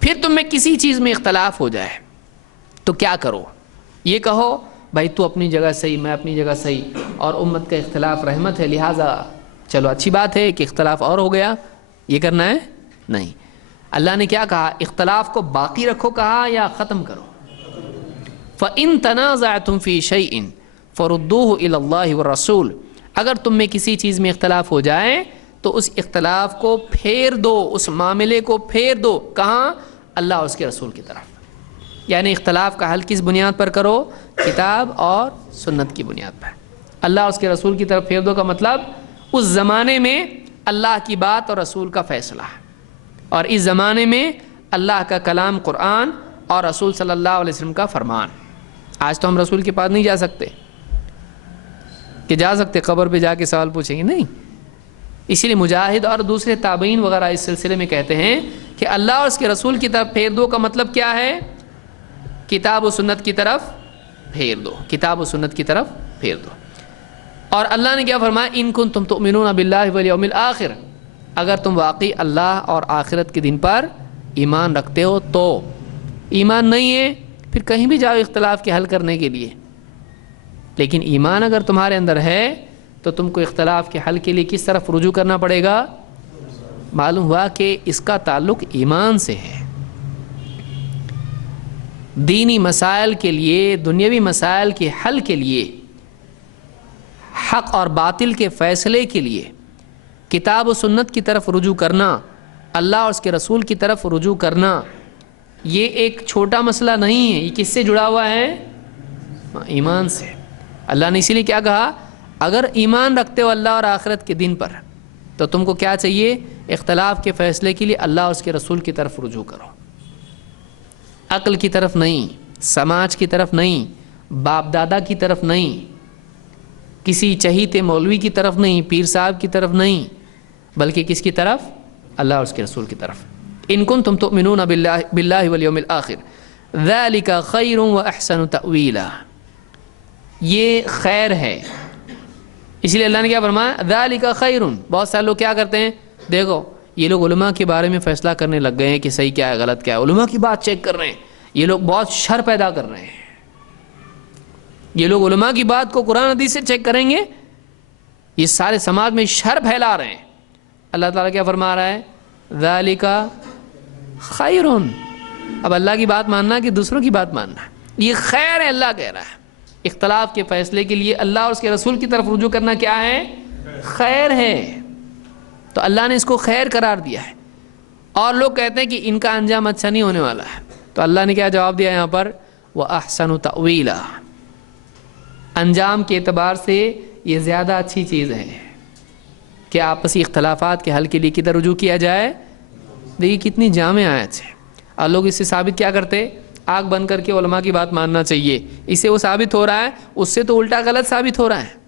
پھر تم میں کسی چیز میں اختلاف ہو جائے تو کیا کرو, یہ کہو بھائی تو اپنی جگہ صحیح میں اپنی جگہ صحیح, اور امت کا اختلاف رحمت ہے لہٰذا چلو اچھی بات ہے کہ اختلاف اور ہو گیا, یہ کرنا ہے نہیں. اللہ نے کیا کہا, اختلاف کو باقی رکھو کہا یا ختم کرو. فَإِن تَنَازَعْتُمْ فِي شَيْءٍ فَرُدُّوهُ إِلَى اللَّهِ وَالرَّسُولِ, اگر تم میں کسی چیز میں اختلاف ہو جائے تو اس اختلاف کو پھیر دو, اس معاملے کو پھیر دو, کہاں, اللہ اور اس کے رسول کی طرف. یعنی اختلاف کا حل کس بنیاد پر کرو, کتاب اور سنت کی بنیاد پر. اللہ اور اس کے رسول کی طرف پھیر دو کا مطلب اس زمانے میں اللہ کی بات اور رسول کا فیصلہ, اور اس زمانے میں اللہ کا کلام قرآن اور رسول صلی اللہ علیہ وسلم کا فرمان. آج تو ہم رسول کے پاس نہیں جا سکتے, کہ جا سکتے قبر پہ جا کے سوال پوچھیں گے, نہیں. اسی لیے مجاہد اور دوسرے تابعین وغیرہ اس سلسلے میں کہتے ہیں کہ اللہ اور اس کے رسول کی طرف پھیر دو کا مطلب کیا ہے, کتاب و سنت کی طرف پھیر دو, کتاب و سنت کی طرف پھیر دو. اور اللہ نے کیا فرمایا, ان کنتم تؤمنون باللہ والیوم الآخر, اگر تم واقعی اللہ اور آخرت کے دن پر ایمان رکھتے ہو تو. ایمان نہیں ہے پھر کہیں بھی جاؤ اختلاف کے حل کرنے کے لیے, لیکن ایمان اگر تمہارے اندر ہے تو تم کو اختلاف کے حل کے لیے کس طرف رجوع کرنا پڑے گا. معلوم ہوا کہ اس کا تعلق ایمان سے ہے. دینی مسائل کے لیے, دنیاوی مسائل کے حل کے لیے, حق اور باطل کے فیصلے کے لیے کتاب و سنت کی طرف رجوع کرنا, اللہ اور اس کے رسول کی طرف رجوع کرنا, یہ ایک چھوٹا مسئلہ نہیں ہے. یہ کس سے جڑا ہوا ہے, ایمان سے. اللہ نے اسی لیے کیا کہا, اگر ایمان رکھتے ہو اللہ اور آخرت کے دن پر تو تم کو کیا چاہیے؟ اختلاف کے فیصلے کے لیے اللہ اور اس کے رسول کی طرف رجوع کرو، عقل کی طرف نہیں، سماج کی طرف نہیں، باپ دادا کی طرف نہیں، کسی چہیتے مولوی کی طرف نہیں، پیر صاحب کی طرف نہیں، بلکہ کس کی طرف؟ اللہ اور اس کے رسول کی طرف۔ ان کنتم تؤمنون باللہ والیوم الآخر ذالک خیر واحسن تأویلا، یہ خیر ہے، اسی لیے اللہ نے کیا فرمایا؟ ذالک خیر۔ بہت سارے لوگ کیا کرتے ہیں، دیکھو یہ لوگ علماء کے بارے میں فیصلہ کرنے لگ گئے ہیں کہ صحیح کیا ہے غلط کیا ہے، علماء کی بات چیک کر رہے ہیں، یہ لوگ بہت شر پیدا کر رہے ہیں، یہ لوگ علماء کی بات کو قرآن حدیث سے چیک کریں گے، یہ سارے سماج میں شر پھیلا رہے ہیں۔ اللہ تعالیٰ کیا فرما رہا ہے؟ ذالک خیر۔ اب اللہ کی بات ماننا کہ دوسروں کی بات ماننا، یہ خیر ہے، اللہ کہہ رہا ہے۔ اختلاف کے فیصلے کے لیے اللہ اور اس کے رسول کی طرف رجوع کرنا کیا ہے؟ خیر ہے، تو اللہ نے اس کو خیر قرار دیا ہے۔ اور لوگ کہتے ہیں کہ ان کا انجام اچھا نہیں ہونے والا ہے، تو اللہ نے کیا جواب دیا یہاں پر؟ وَأَحْسَنُ تَأْوِيلًا، انجام کے اعتبار سے یہ زیادہ اچھی چیز ہے کہ آپسی اختلافات کے حل کے لیے کدھر رجوع کیا جائے۔ دیکھیے کتنی جامع آیت ہے، اور لوگ اس سے ثابت کیا کرتے؟ آنکھ بند کر کے علماء کی بات ماننا چاہیے، اس سے وہ ثابت ہو رہا ہے، اس سے تو الٹا غلط ثابت ہو رہا ہے،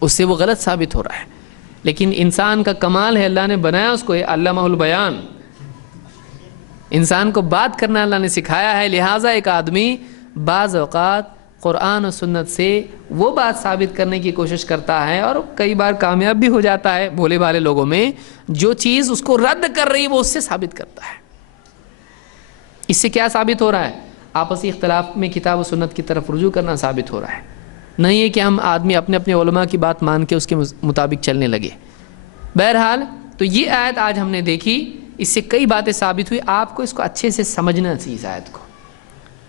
اس سے وہ غلط ثابت ہو رہا ہے۔ لیکن انسان کا کمال ہے، اللہ نے بنایا اس کو علمہ البیان، انسان کو بات کرنا اللہ نے سکھایا ہے، لہٰذا ایک آدمی بعض اوقات قرآن و سنت سے وہ بات ثابت کرنے کی کوشش کرتا ہے، اور کئی بار کامیاب بھی ہو جاتا ہے بھولے بھالے لوگوں میں، جو چیز اس کو رد کر رہی ہے وہ اس سے ثابت کرتا ہے۔ اس سے کیا ثابت ہو رہا ہے؟ آپسی اختلاف میں کتاب و سنت کی طرف رجوع کرنا ثابت ہو رہا ہے، نہیں ہے کہ ہم آدمی اپنے اپنے علماء کی بات مان کے اس کے مطابق چلنے لگے۔ بہرحال تو یہ آیت آج ہم نے دیکھی، اس سے کئی باتیں ثابت ہوئی، آپ کو اس کو اچھے سے سمجھنا چاہیے اس آیت کو۔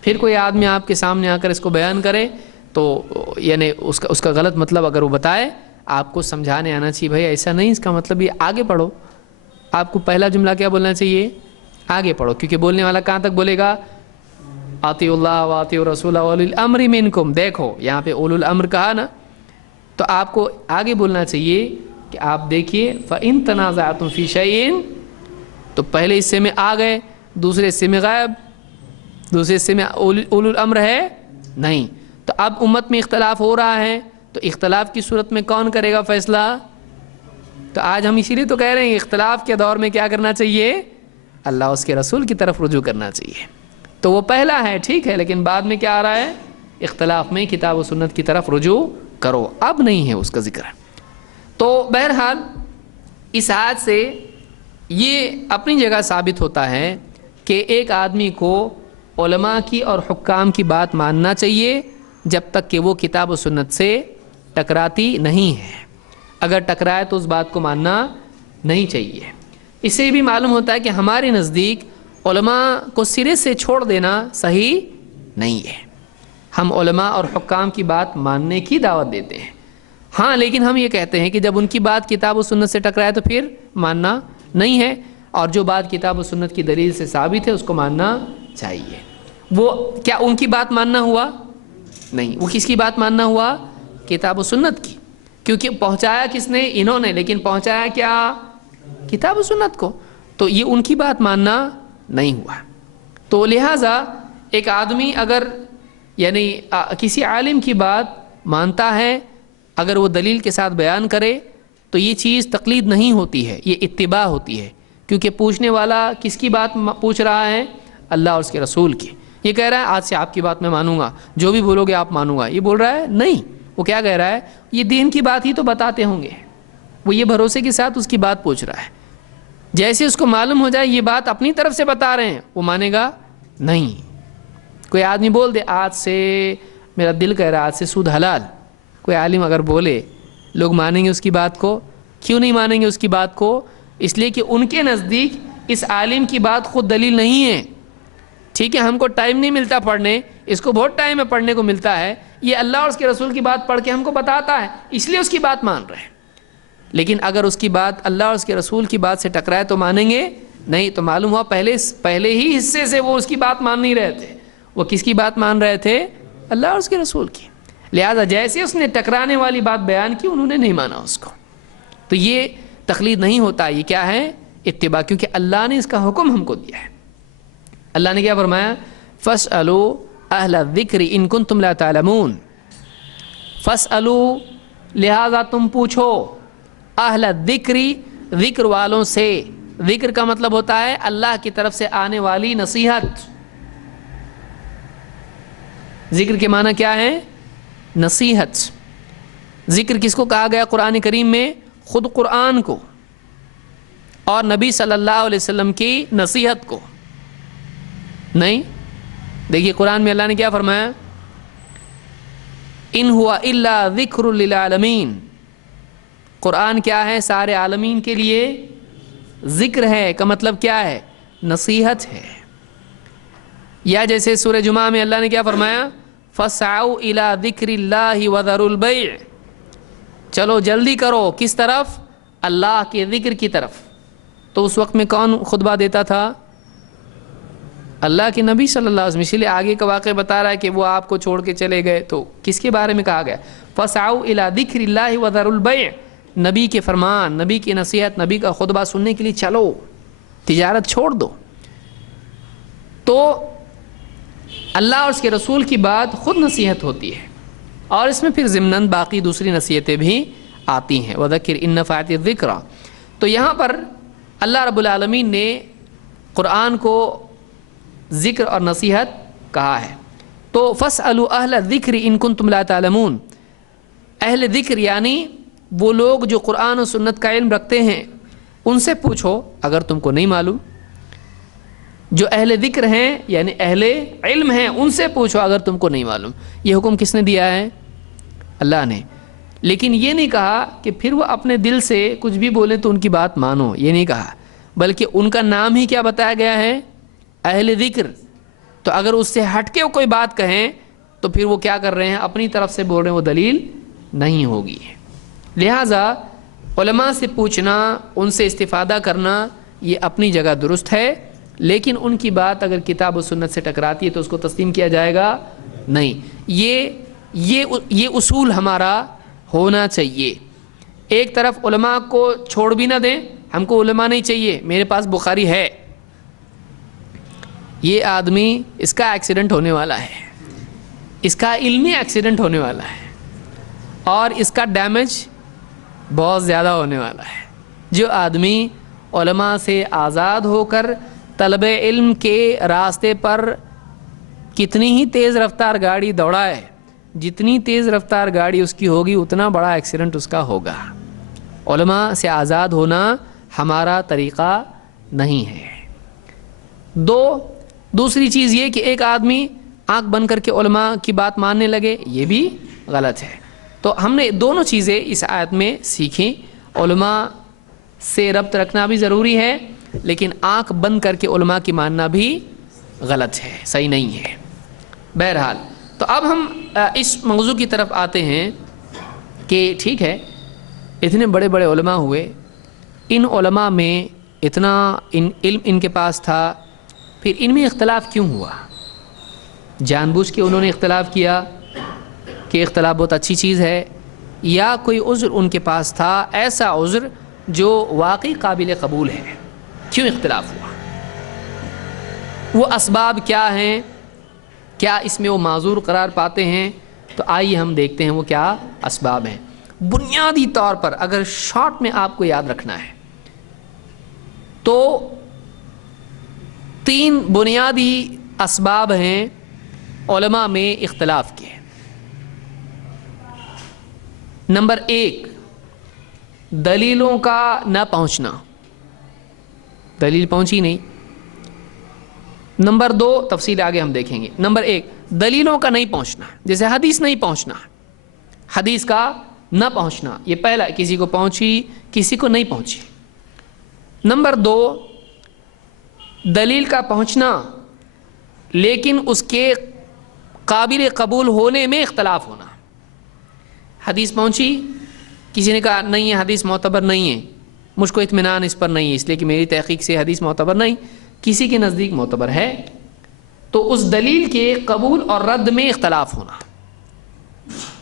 پھر کوئی آدمی آپ کے سامنے آ کر اس کو بیان کرے تو یعنی اس کا غلط مطلب اگر وہ بتائے، آپ کو سمجھانے آنا چاہیے بھائی ایسا نہیں، اس کا مطلب یہ آگے پڑھو۔ آپ کو پہلا جملہ کیا بولنا چاہیے؟ آگے پڑھو، کیونکہ بولنے والا کہاں تک بولے گا؟ اطیعوا اللہ واطیعوا الرسول واولی الامر منکم۔ دیکھو یہاں پہ اولو الامر کہا نا، تو آپ کو آگے بولنا چاہیے کہ آپ دیکھیے فَإِن تَنَازَعْتُمْ فِي شَيْءٍ، تو پہلے حصے میں آ گئے، دوسرے حصے میں غائب، دوسرے حصے میں اولو الامر ہے نہیں، تو اب امت میں اختلاف ہو رہا ہے، تو اختلاف کی صورت میں کون کرے گا فیصلہ؟ تو آج ہم اسی لیے تو کہہ رہے ہیں اختلاف کے دور میں کیا کرنا چاہیے؟ اللہ اس کے رسول کی طرف رجوع کرنا چاہیے۔ تو وہ پہلا ہے ٹھیک ہے، لیکن بعد میں کیا آ رہا ہے؟ اختلاف میں کتاب و سنت کی طرف رجوع کرو، اب نہیں ہے اس کا ذکر۔ تو بہرحال اس آیت سے یہ اپنی جگہ ثابت ہوتا ہے کہ ایک آدمی کو علماء کی اور حکام کی بات ماننا چاہیے جب تک کہ وہ کتاب و سنت سے ٹکراتی نہیں ہے، اگر ٹکرائے تو اس بات کو ماننا نہیں چاہیے۔ اس سے بھی معلوم ہوتا ہے کہ ہمارے نزدیک علماء کو سرے سے چھوڑ دینا صحیح نہیں ہے، ہم علماء اور حکام کی بات ماننے کی دعوت دیتے ہیں، ہاں لیکن ہم یہ کہتے ہیں کہ جب ان کی بات کتاب و سنت سے ٹکرائے تو پھر ماننا نہیں ہے، اور جو بات کتاب و سنت کی دلیل سے ثابت ہے اس کو ماننا چاہیے۔ وہ کیا ان کی بات ماننا ہوا؟ نہیں، وہ کس کی بات ماننا ہوا؟ کتاب و سنت کی، کیونکہ پہنچایا کس نے؟ انہوں نے، لیکن پہنچایا کیا؟ کتاب و سنت کو، تو یہ ان کی بات ماننا نہیں ہوا۔ تو لہٰذا ایک آدمی اگر یعنی کسی عالم کی بات مانتا ہے، اگر وہ دلیل کے ساتھ بیان کرے تو یہ چیز تقلید نہیں ہوتی ہے، یہ اتباع ہوتی ہے، کیونکہ پوچھنے والا کس کی بات پوچھ رہا ہے؟ اللہ اور اس کے رسول کی۔ یہ کہہ رہا ہے آج سے آپ کی بات میں مانوں گا، جو بھی بولو گے آپ مانوں گا، یہ بول رہا ہے نہیں، وہ کیا کہہ رہا ہے؟ یہ دین کی بات ہی تو بتاتے ہوں گے، وہ یہ بھروسے کے ساتھ اس کی بات پوچھ رہا ہے، جیسے اس کو معلوم ہو جائے یہ بات اپنی طرف سے بتا رہے ہیں وہ مانے گا نہیں۔ کوئی آدمی بول دے آج سے میرا دل کہہ رہا ہے آج سے سود حلال، کوئی عالم اگر بولے لوگ مانیں گے اس کی بات کو؟ کیوں نہیں مانیں گے اس کی بات کو؟ اس لیے کہ ان کے نزدیک اس عالم کی بات خود دلیل نہیں ہے۔ ٹھیک ہے، ہم کو ٹائم نہیں ملتا پڑھنے، اس کو بہت ٹائم ہے پڑھنے کو ملتا ہے، یہ اللہ اور اس کے رسول کی بات پڑھ کے ہم کو بتاتا ہے، اس لیے اس کی بات مان رہے ہیں۔ لیکن اگر اس کی بات اللہ اور اس کے رسول کی بات سے ٹکرائے تو مانیں گے نہیں، تو معلوم ہوا پہلے ہی حصے سے وہ اس کی بات مان نہیں رہے تھے، وہ کس کی بات مان رہے تھے؟ اللہ اور اس کے رسول کی۔ لہذا جیسے اس نے ٹکرانے والی بات بیان کی انہوں نے نہیں مانا اس کو۔ تو یہ تقلید نہیں ہوتا، یہ کیا ہے؟ اتباع، کیونکہ اللہ نے اس کا حکم ہم کو دیا ہے۔ اللہ نے کیا فرمایا؟ فاسألوا اہل الذکر ان کنتم لا تعلمون، فاسألوا لہذا تم پوچھو، اہل الذکر ذکر والوں سے، ذکر کا مطلب ہوتا ہے اللہ کی طرف سے آنے والی نصیحت۔ ذکر کے معنی کیا ہے؟ نصیحت۔ ذکر کس کو کہا گیا قرآن کریم میں؟ خود قرآن کو اور نبی صلی اللہ علیہ وسلم کی نصیحت کو نہیں۔ دیکھیے قرآن میں اللہ نے کیا فرمایا؟ ان ہوا الا ذکر للعالمین، قرآن کیا ہے؟ سارے عالمین کے لیے ذکر ہے، کا مطلب کیا ہے؟ نصیحت ہے۔ یا جیسے سورہ جمعہ میں اللہ نے کیا فرمایا؟ فَاسْعَوْا إِلَىٰ ذِكْرِ اللَّهِ وَذَرُوا الْبَيْعَ، چلو جلدی کرو، کس طرف؟ اللہ کے ذکر کی طرف۔ تو اس وقت میں کون خطبہ دیتا تھا؟ اللہ کے نبی صلی اللہ علیہ وسلم۔ اسی لیے آگے کا واقعہ بتا رہا ہے کہ وہ آپ کو چھوڑ کے چلے گئے، تو کس کے بارے میں کہا گیا؟ فَاسْعَوْا إِلَىٰ ذِكْرِ اللَّهِ وَذَرُوا الْبَيْعَ، نبی کے فرمان، نبی کی نصیحت، نبی کا خطبہ سننے کے لیے چلو، تجارت چھوڑ دو۔ تو اللہ اور اس کے رسول کی بات خود نصیحت ہوتی ہے، اور اس میں پھر ضمناً باقی دوسری نصیحتیں بھی آتی ہیں، وَذَكِّرْ إِن نَفَعَتِ الذِّكْرَىٰ۔ تو یہاں پر اللہ رب العالمین نے قرآن کو ذکر اور نصیحت کہا ہے۔ تو فَاسْأَلُوا أَهْلَ الذِّكْرِ إِن كُنتُمْ لَا تَعْلَمُونَ، اہل ذکر یعنی وہ لوگ جو قرآن و سنت کا علم رکھتے ہیں، ان سے پوچھو اگر تم کو نہیں معلوم۔ جو اہل ذکر ہیں یعنی اہل علم ہیں، ان سے پوچھو اگر تم کو نہیں معلوم۔ یہ حکم کس نے دیا ہے؟ اللہ نے۔ لیکن یہ نہیں کہا کہ پھر وہ اپنے دل سے کچھ بھی بولیں تو ان کی بات مانو، یہ نہیں کہا، بلکہ ان کا نام ہی کیا بتایا گیا ہے؟ اہل ذکر۔ تو اگر اس سے ہٹ کے کوئی بات کہیں تو پھر وہ کیا کر رہے ہیں؟ اپنی طرف سے بول رہے ہیں، وہ دلیل نہیں ہوگی۔ لہٰذا علماء سے پوچھنا، ان سے استفادہ کرنا، یہ اپنی جگہ درست ہے، لیکن ان کی بات اگر کتاب و سنت سے ٹکراتی ہے تو اس کو تسلیم کیا جائے گا نہیں۔ یہ اصول ہمارا ہونا چاہیے۔ ایک طرف علماء کو چھوڑ بھی نہ دیں، ہم کو علماء نہیں چاہیے، میرے پاس بخاری ہے، یہ آدمی اس کا ایکسیڈنٹ ہونے والا ہے، اس کا علمی ایکسیڈنٹ ہونے والا ہے، اور اس کا ڈیمیج بہت زیادہ ہونے والا ہے۔ جو آدمی علماء سے آزاد ہو کر طلب علم کے راستے پر کتنی ہی تیز رفتار گاڑی دوڑائے، جتنی تیز رفتار گاڑی اس کی ہوگی اتنا بڑا ایکسیڈنٹ اس کا ہوگا۔ علماء سے آزاد ہونا ہمارا طریقہ نہیں ہے۔ دوسری چیز یہ کہ ایک آدمی آنکھ بن کر کے علماء کی بات ماننے لگے، یہ بھی غلط ہے۔ تو ہم نے دونوں چیزیں اس آیت میں سیکھیں، علماء سے ربط رکھنا بھی ضروری ہے، لیکن آنکھ بند کر کے علماء کی ماننا بھی غلط ہے، صحیح نہیں ہے۔ بہرحال تو اب ہم اس موضوع کی طرف آتے ہیں کہ ٹھیک ہے، اتنے بڑے بڑے علماء ہوئے، ان علماء میں اتنا علم ان کے پاس تھا، پھر ان میں اختلاف کیوں ہوا؟ جان بوجھ کے انہوں نے اختلاف کیا کہ اختلاف بہت اچھی چیز ہے، یا کوئی عذر ان کے پاس تھا، ایسا عذر جو واقعی قابل قبول ہے؟ کیوں اختلاف ہوا؟ وہ اسباب کیا ہیں؟ کیا اس میں وہ معذور قرار پاتے ہیں؟ تو آئیے ہم دیکھتے ہیں وہ کیا اسباب ہیں۔ بنیادی طور پر اگر شارٹ میں آپ کو یاد رکھنا ہے تو 3 بنیادی اسباب ہیں علماء میں اختلاف کے۔ نمبر 1، دلیلوں کا نہ پہنچنا، دلیل پہنچی نہیں۔ نمبر 2، تفصیل آگے ہم دیکھیں گے۔ نمبر 1، دلیلوں کا نہیں پہنچنا، جیسے حدیث نہیں پہنچنا، حدیث کا نہ پہنچنا، یہ پہلا، کسی کو پہنچی کسی کو نہیں پہنچی۔ نمبر 2، دلیل کا پہنچنا لیکن اس کے قابل قبول ہونے میں اختلاف ہونا۔ حدیث پہنچی، کسی نے کہا نہیں یہ حدیث معتبر نہیں ہے، مجھ کو اطمینان اس پر نہیں ہے اس لیے کہ میری تحقیق سے حدیث معتبر نہیں، کسی کے نزدیک معتبر ہے، تو اس دلیل کے قبول اور رد میں اختلاف ہونا۔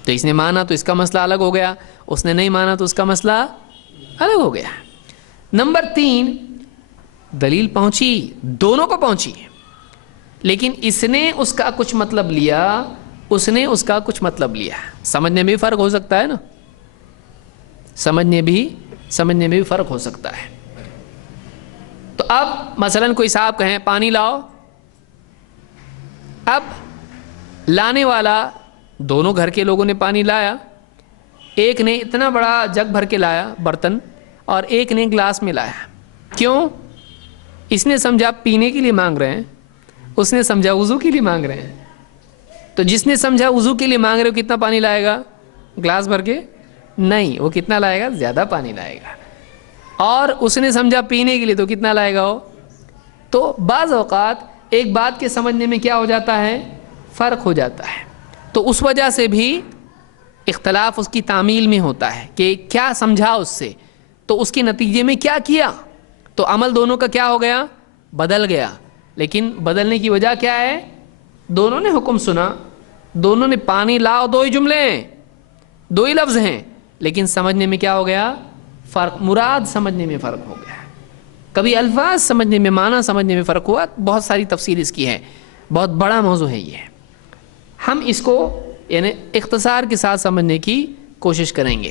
تو اس نے مانا تو اس کا مسئلہ الگ ہو گیا، اس نے نہیں مانا تو اس کا مسئلہ الگ ہو گیا۔ نمبر 3، دلیل پہنچی، دونوں کو پہنچی، لیکن اس نے اس کا کچھ مطلب لیا، اس نے اس کا کچھ مطلب لیا. سمجھنے میں بھی فرق ہو سکتا ہے نا، سمجھنے میں بھی فرق ہو سکتا ہے. تو اب مثلا کوئی صاحب کہیں پانی لاؤ، اب لانے والا، دونوں گھر کے لوگوں نے پانی لایا، ایک نے اتنا بڑا جگ بھر کے لایا برتن اور ایک نے گلاس میں لایا. کیوں؟ اس نے سمجھا پینے کے لیے مانگ رہے ہیں، اس نے سمجھا وضو کے لیے مانگ رہے ہیں. تو جس نے سمجھا وضو کے لیے مانگ رہے ہو کتنا پانی لائے گا گلاس بھر کے؟ نہیں، وہ کتنا لائے گا؟ زیادہ پانی لائے گا. اور اس نے سمجھا پینے کے لیے تو کتنا لائے گا وہ؟ تو بعض اوقات ایک بات کے سمجھنے میں کیا ہو جاتا ہے؟ فرق ہو جاتا ہے. تو اس وجہ سے بھی اختلاف اس کی تعمیل میں ہوتا ہے کہ کیا سمجھا اس سے، تو اس کے نتیجے میں کیا کیا، تو عمل دونوں کا کیا ہو گیا؟ بدل گیا. لیکن بدلنے کی وجہ کیا ہے؟ دونوں نے حکم سنا، دونوں نے پانی لاؤ، دو ہی جملے ہیں، دو ہی لفظ ہیں، لیکن سمجھنے میں کیا ہو گیا؟ فرق. مراد سمجھنے میں فرق ہو گیا. کبھی الفاظ سمجھنے میں، معنی سمجھنے میں فرق ہوا. بہت ساری تفصیل اس کی ہے، بہت بڑا موضوع ہے یہ. ہم اس کو یعنی اختصار کے ساتھ سمجھنے کی کوشش کریں گے.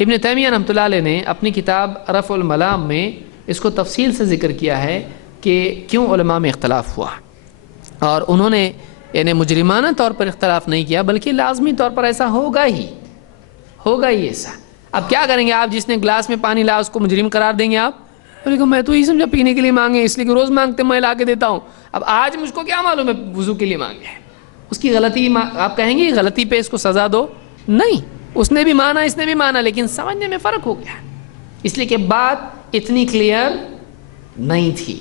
ابن تیمیہ رحمۃ اللہ علیہ نے اپنی کتاب رفع الملام میں اس کو تفصیل سے ذکر کیا ہے کہ کیوں علماء میں اختلاف ہوا. اور انہوں نے یعنی مجرمانہ طور پر اختلاف نہیں کیا، بلکہ لازمی طور پر ایسا ہوگا ہی ایسا. اب کیا کریں گے آپ؟ جس نے گلاس میں پانی لایا اس کو مجرم قرار دیں گے آپ؟ میں تو یہ سمجھا پینے کے لیے مانگے، اس لیے کہ روز مانگتے میں لا کے دیتا ہوں، اب آج مجھ کو کیا معلوم ہے وضو کے لیے مانگے. اس کی غلطی آپ کہیں گے غلطی پہ اس کو سزا دو؟ نہیں، اس نے بھی مانا، اس نے بھی مانا، لیکن سمجھنے میں فرق ہو گیا، اس لیے کہ بات اتنی کلیئر نہیں تھی.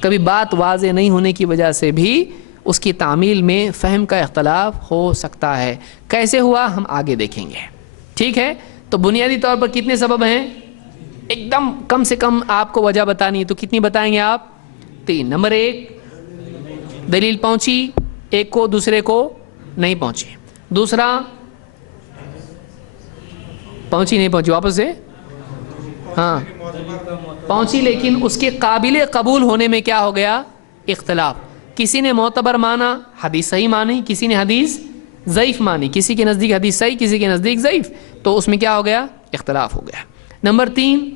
کبھی بات واضح نہیں ہونے کی وجہ سے بھی اس کی تعمیل میں فہم کا اختلاف ہو سکتا ہے. کیسے ہوا ہم آگے دیکھیں گے. ٹھیک ہے؟ تو بنیادی طور پر کتنے سبب ہیں؟ ایک دم کم سے کم آپ کو وجہ بتانی ہے تو کتنی بتائیں گے آپ؟ 3. نمبر 1، دلیل پہنچی، ایک کو دوسرے کو نہیں پہنچی. دوسرا، پہنچی نہیں پہنچی، واپس سے ہاں پہنچی لیکن اس کے قابل قبول ہونے میں کیا ہو گیا؟ اختلاف. کسی نے معتبر مانا، حدیث صحیح مانی، کسی نے حدیث ضعیف مانی، کسی کے نزدیک حدیث صحیح، کسی کے نزدیک ضعیف، تو اس میں کیا ہو گیا؟ اختلاف ہو گیا. نمبر 3،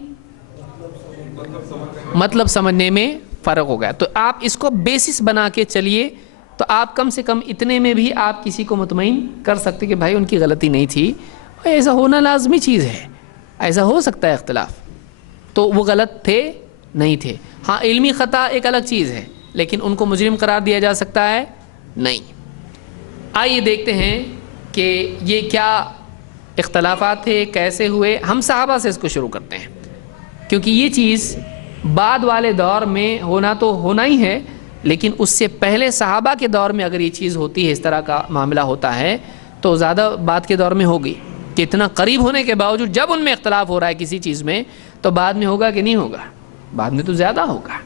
مطلب سمجھنے میں فرق ہو گیا. تو آپ اس کو بیسس بنا کے چلیے تو آپ کم سے کم اتنے میں بھی آپ کسی کو مطمئن کر سکتے کہ بھائی ان کی غلطی نہیں تھی. ایسا ہونا لازمی چیز ہے، ایسا ہو سکتا ہے اختلاف، تو وہ غلط تھے نہیں تھے. ہاں علمی خطا ایک الگ چیز ہے، لیکن ان کو مجرم قرار دیا جا سکتا ہے؟ نہیں. آئیے دیکھتے ہیں کہ یہ کیا اختلافات تھے، کیسے ہوئے. ہم صحابہ سے اس کو شروع کرتے ہیں کیونکہ یہ چیز بعد والے دور میں ہونا تو ہونا ہی ہے، لیکن اس سے پہلے صحابہ کے دور میں اگر یہ چیز ہوتی ہے، اس طرح کا معاملہ ہوتا ہے، تو زیادہ بعد کے دور میں ہوگی کہ اتنا قریب ہونے کے باوجود جب ان میں اختلاف ہو رہا ہے کسی چیز میں، تو بعد میں ہوگا کہ نہیں ہوگا؟ بعد میں تو زیادہ ہوگا.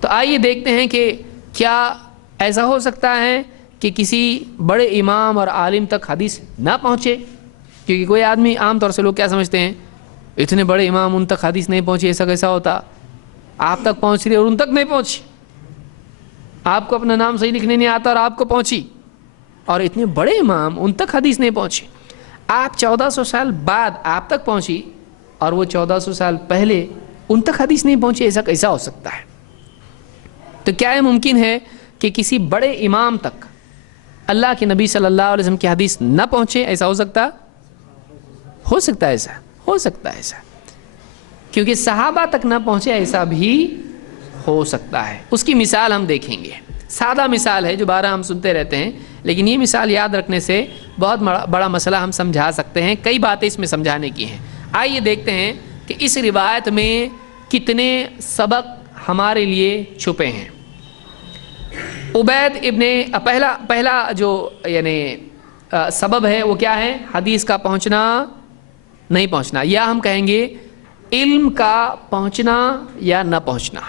تو آئیے دیکھتے ہیں کہ کیا ایسا ہو سکتا ہے کہ کسی بڑے امام اور عالم تک حدیث نہ پہنچے؟ کیونکہ کوئی آدمی، عام طور سے لوگ کیا سمجھتے ہیں، اتنے بڑے امام ان تک حدیث نہیں پہنچی، ایسا کیسا ہوتا؟ آپ تک پہنچ رہی اور ان تک نہیں پہنچی. آپ کو اپنا نام صحیح لکھنے نہیں آتا اور آپ کو پہنچی، اور اتنے بڑے امام ان تک حدیث نہیں پہنچی. آپ 1400 سال بعد آپ تک پہنچی اور وہ 1400 سال پہلے ان تک حدیث نہیں پہنچی، ایسا کیسا ہو سکتا ہے؟ تو کیا یہ ممکن ہے کہ کسی بڑے امام تک اللہ کے نبی صلی اللہ علیہ وسلم کی حدیث نہ پہنچے؟ ایسا ہو سکتا؟ ہو سکتا ہے، ایسا ہو سکتا ہے ایسا، کیونکہ صحابہ تک نہ پہنچے ایسا بھی ہو سکتا ہے. اس کی مثال ہم دیکھیں گے. سادہ مثال ہے جو بارہ ہم سنتے رہتے ہیں، لیکن یہ مثال یاد رکھنے سے بہت بڑا مسئلہ ہم سمجھا سکتے ہیں. کئی باتیں اس میں سمجھانے کی ہیں. آئیے دیکھتے ہیں کہ اس روایت میں کتنے سبق ہمارے لیے چھپے ہیں. عبید ابن پہلا جو یعنی سبب ہے وہ کیا ہے؟ حدیث کا پہنچنا نہیں پہنچنا، یا ہم کہیں گے علم کا پہنچنا یا نہ پہنچنا.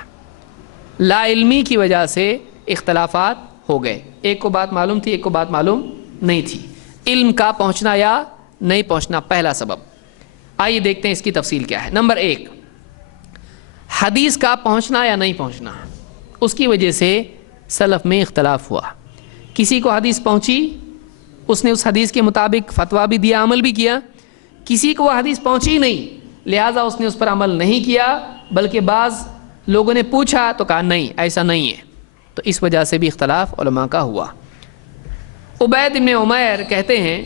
لا علمی کی وجہ سے اختلافات ہو گئے، ایک کو بات معلوم تھی، ایک کو بات معلوم نہیں تھی. علم کا پہنچنا یا نہیں پہنچنا پہلا سبب. آئیے دیکھتے ہیں اس کی تفصیل کیا ہے. نمبر 1، حدیث کا پہنچنا یا نہیں پہنچنا، اس کی وجہ سے سلف میں اختلاف ہوا۔ کسی کو حدیث پہنچی، اس نے اس حدیث کے مطابق فتویٰ بھی دیا، عمل بھی کیا، کسی کو وہ حدیث پہنچی نہیں لہٰذا اس نے اس پر عمل نہیں کیا، بلکہ بعض لوگوں نے پوچھا تو کہا نہیں ایسا نہیں ہے، تو اس وجہ سے بھی اختلاف علماء کا ہوا۔ عبید بن عمیر کہتے ہیں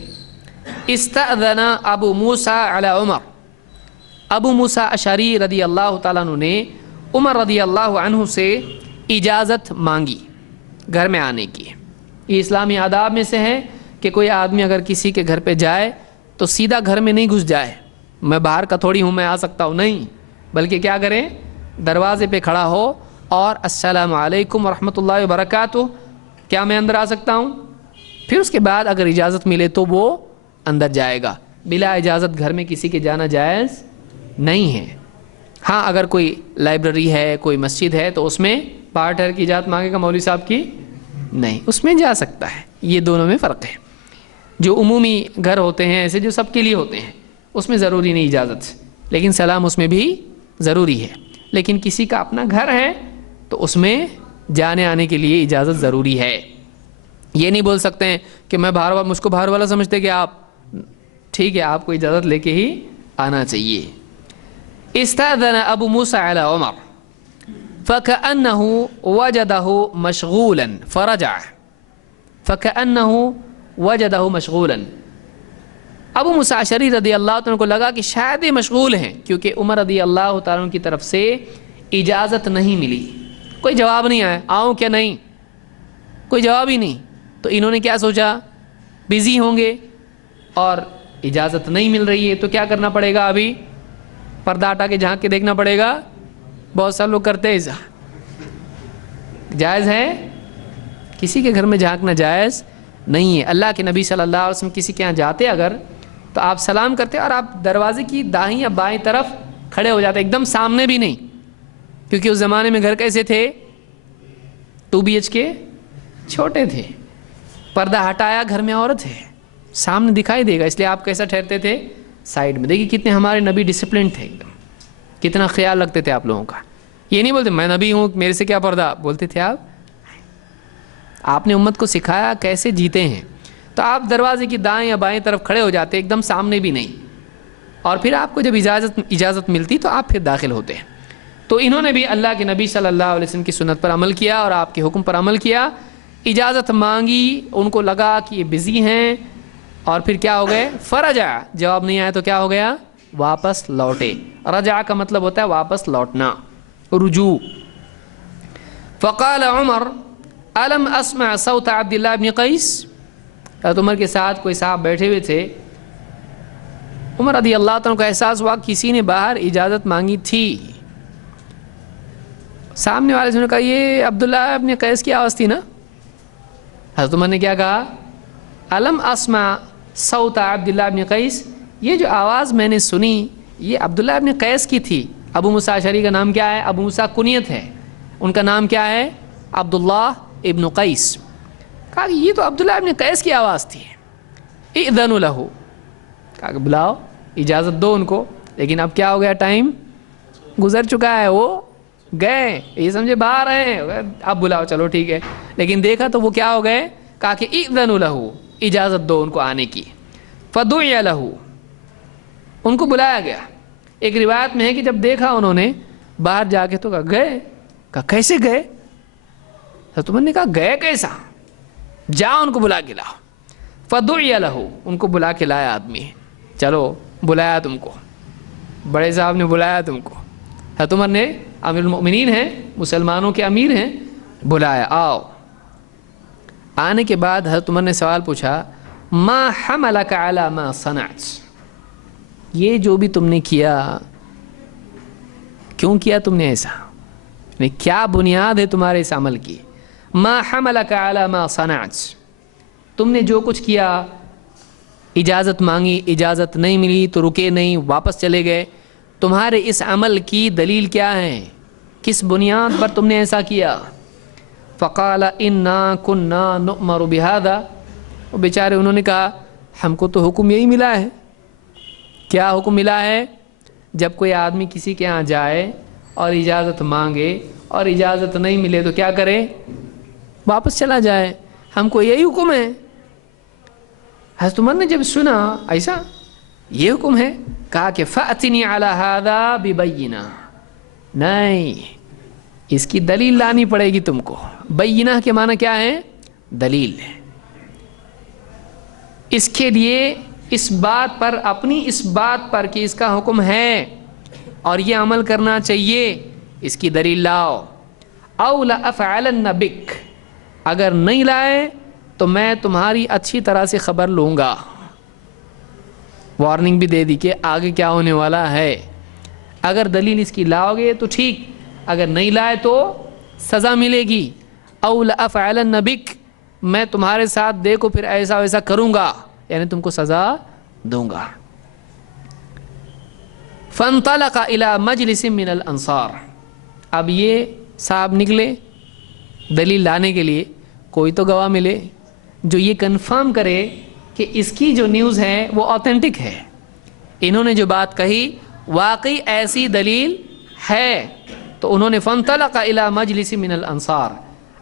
استأذن ابو موسیٰ علی عمر، ابو موسیٰ اشعری رضی اللہ تعالیٰ عنہ نے عمر رضی اللہ عنہ سے اجازت مانگی گھر میں آنے کی۔ یہ اسلامی آداب میں سے ہے کہ کوئی آدمی اگر کسی کے گھر پہ جائے تو سیدھا گھر میں نہیں گھس جائے، میں باہر کا تھوڑی ہوں میں آ سکتا ہوں، نہیں، بلکہ کیا کریں، دروازے پہ کھڑا ہو اور السلام علیکم ورحمۃ اللہ وبرکاتہ، کیا میں اندر آ سکتا ہوں؟ پھر اس کے بعد اگر اجازت ملے تو وہ اندر جائے گا، بلا اجازت گھر میں کسی کے جانا جائز نہیں ہے۔ ہاں اگر کوئی لائبریری ہے، کوئی مسجد ہے تو اس میں باہر ٹھہر کی اجازت مانگے گا مولوی صاحب کی، نہیں، اس میں جا سکتا ہے۔ یہ دونوں میں فرق ہے۔ جو عمومی گھر ہوتے ہیں ایسے جو سب کے لیے ہوتے ہیں اس میں ضروری نہیں اجازت، لیکن سلام اس میں بھی ضروری ہے۔ لیکن کسی کا اپنا گھر ہے تو اس میں جانے آنے کے لیے اجازت ضروری ہے۔ یہ نہیں بول سکتے ہیں کہ میں باہر والا، مجھ کو باہر والا سمجھتے کہ آپ، ٹھیک ہے آپ کو اجازت لے کے ہی آنا چاہیے۔ استأذن ابو موسیٰ علی عمر فكأنه وجده مشغولا فرجع، فكأنه وجده مشغولا، ابو موسیٰ اشعری رضی اللہ عنہ کو لگا کہ شاید یہ مشغول ہیں، کیونکہ عمر رضی اللہ تعالیٰ عنہ کی طرف سے اجازت نہیں ملی، کوئی جواب نہیں آیا، آؤں کیا نہیں، کوئی جواب ہی نہیں، تو انہوں نے کیا سوچا، بزی ہوں گے اور اجازت نہیں مل رہی ہے تو کیا کرنا پڑے گا، ابھی پردہ ہٹا کے جھانک کے دیکھنا پڑے گا۔ بہت سارے لوگ کرتے ہیں ایسا، جائز ہے؟ کسی کے گھر میں جھانکنا جائز نہیں ہے۔ اللہ کے نبی صلی اللہ علیہ وسلم کسی کے یہاں جاتے اگر تو آپ سلام کرتے اور آپ دروازے کی دائیں یا بائیں طرف کھڑے ہو جاتے، ایک دم سامنے بھی نہیں، کیونکہ اس زمانے میں گھر کیسے تھے، 2 BHK چھوٹے تھے، پردہ ہٹایا گھر میں عورت ہے، سامنے دکھائی دے گا، اس لیے آپ کیسا ٹھہرتے تھے، سائڈ میں۔ دیکھیے کتنے ہمارے نبی ڈسپلن تھے، ایک دم کتنا خیال رکھتے تھے آپ لوگوں کا۔ یہ نہیں بولتے میں نبی ہوں میرے سے کیا پردہ، بولتے تھے آپ نے امت کو سکھایا کیسے جیتے ہیں، تو آپ دروازے کی دائیں یا بائیں طرف کھڑے ہو جاتے، ایک دم سامنے بھی نہیں، اور پھر آپ کو جب اجازت ملتی تو آپ پھر داخل ہوتے ہیں۔ تو انہوں نے بھی اللہ کے نبی صلی اللہ علیہ وسلم کی سنت پر عمل کیا اور آپ کے حکم پر عمل کیا، اجازت مانگی، ان کو لگا کہ یہ بزی ہیں، اور پھر کیا ہو گئے، فرجع، جواب نہیں آیا تو کیا ہو گیا، واپس لوٹے۔ رجع کا مطلب ہوتا ہے واپس لوٹنا، رجوع۔ فقال عمر الم اسمع صوت عبد اللہ بن قیس، حضرت عمر کے ساتھ کوئی صاحب بیٹھے ہوئے تھے، عمر رضی اللہ عنہ کو احساس ہوا کسی نے باہر اجازت مانگی تھی، سامنے والے سے نے کہا یہ عبداللہ ابن قیس کی آواز تھی نا، حضرت عمر نے کیا کہا، الم اسمع صوت عبداللہ ابن قیس، یہ جو آواز میں نے سنی یہ عبداللہ ابن قیس کی تھی۔ ابو موسیٰ اشعری کا نام کیا ہے، ابو موسیٰ کنیت ہے، ان کا نام کیا ہے، عبداللہ ابن قیس۔ کہا کہ یہ تو عبداللہ ابن قیس کی آواز تھی، اذن لہ، کہا کہ بلاؤ، اجازت دو ان کو، لیکن اب کیا ہو گیا، ٹائم گزر چکا ہے، وہ گئے، یہ سمجھے باہر ہیں، اب بلاؤ، چلو ٹھیک ہے، لیکن دیکھا تو وہ کیا ہو گئے، کہا کہ اذن لہ، اجازت دو ان کو آنے کی، فدعی لہ، ان کو بلایا گیا۔ ایک روایت میں ہے کہ جب دیکھا انہوں نے باہر جا کے تو کہا گئے، کہا کیسے گئے، حضرت عمر نے کہا گئے کیسا، جاؤ ان کو بلا کے لاؤ، فدعی لہ، ان کو بلا کے لایا آدمی، چلو بلایا تم کو، بڑے صاحب نے بلایا تم کو، حضرت عمر نے، امیر المؤمنین ہیں، مسلمانوں کے امیر ہیں، بلایا، آؤ۔ آنے کے بعد حضرت عمر نے سوال پوچھا، ما حملک علی ما صنعت، یہ جو بھی تم نے کیا کیوں کیا تم نے ایسا، کیا بنیاد ہے تمہارے اس عمل کی، ما حملک علی ما صنعت، تم نے جو کچھ کیا، اجازت مانگی، اجازت نہیں ملی تو رکے نہیں، واپس چلے گئے، تمہارے اس عمل کی دلیل کیا ہے، کس بنیاد پر تم نے ایسا کیا۔ فقال انا كنا نؤمر بهذا، وہ بیچارے انہوں نے کہا ہم کو تو حکم یہی ملا ہے۔ کیا حکم ملا ہے، جب کوئی آدمی کسی کے ہاں جائے اور اجازت مانگے اور اجازت نہیں ملے تو کیا کرے؟ واپس چلا جائے. ہم کو یہی حکم ہے. حضرت عمر نے جب سنا ایسا یہ حکم ہے کہا کہ فَأْتِنِي عَلَى هَذَا بِبَيِّنَةٍ، نہیں اس کی دلیل لانی پڑے گی تم کو. بینہ کے معنی کیا ہے؟ دلیل. اس کے لیے اس بات پر، اپنی اس بات پر کہ اس کا حکم ہے اور یہ عمل کرنا چاہیے، اس کی دلیل لاؤ. اَوْ لَأَفْعَلَنَّ بِكَ، اگر نہیں لائے تو میں تمہاری اچھی طرح سے خبر لوں گا. وارننگ بھی دے دی کہ آگے کیا ہونے والا ہے. اگر دلیل اس کی لاؤ گے تو ٹھیک، اگر نہیں لائے تو سزا ملے گی. اَوْ لَأَفْعَلَنَّ بِكَ، میں تمہارے ساتھ دیکھو پھر ایسا ویسا کروں گا، یعنی تم کو سزا دوں گا. فَانْطَلَقَ إِلَى مَجْلِسٍ مِّنَ الْأَنصَارِ، اب یہ صاحب نکلے دلیل لانے کے لیے. کوئی تو گواہ ملے جو یہ کنفرم کرے کہ اس کی جو نیوز ہے وہ آتھینٹک ہے، انہوں نے جو بات کہی واقعی ایسی دلیل ہے. تو انہوں نے فَانْطَلَقَ إِلَى مَجْلِسٍ مِّنَ الْأَنصَارِ،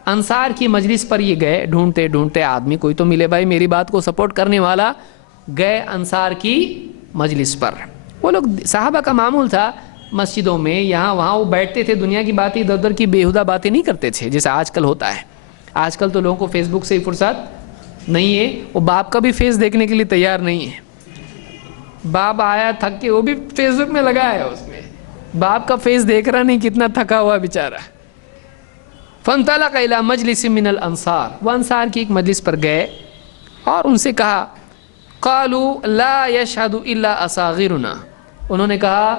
انصار کی مجلس پر یہ گئے. ڈھونڈتے ڈھونڈتے آدمی کوئی تو ملے بھائی میری بات کو سپورٹ کرنے والا. گئے انصار کی مجلس پر. وہ لوگ صحابہ کا معمول تھا مسجدوں میں یہاں وہاں وہ بیٹھتے تھے، دنیا کی باتیں ادھر ادھر کی بیہودہ باتیں نہیں کرتے تھے جیسے آج کل ہوتا ہے. آج کل تو لوگوں کو فیس بک سے ہی فرصت نہیں ہے، وہ باپ کا بھی فیس دیکھنے کے لیے تیار نہیں ہے. باپ آیا تھک کے وہ بھی فیس بک میں لگا ہے، اس میں باپ کا فیس دیکھ رہا نہیں کتنا تھکا ہوا بیچارہ. فَانْطَلَقَ إِلَى مَجْلِسٍ مِّنَ الْأَنصَارِ، وہ انصار کی ایک مجلس پر گئے اور ان سے کہا قَالُوا لَا يَشْهَدُ إِلَّا أَصَاغِرُنَا، انہوں نے کہا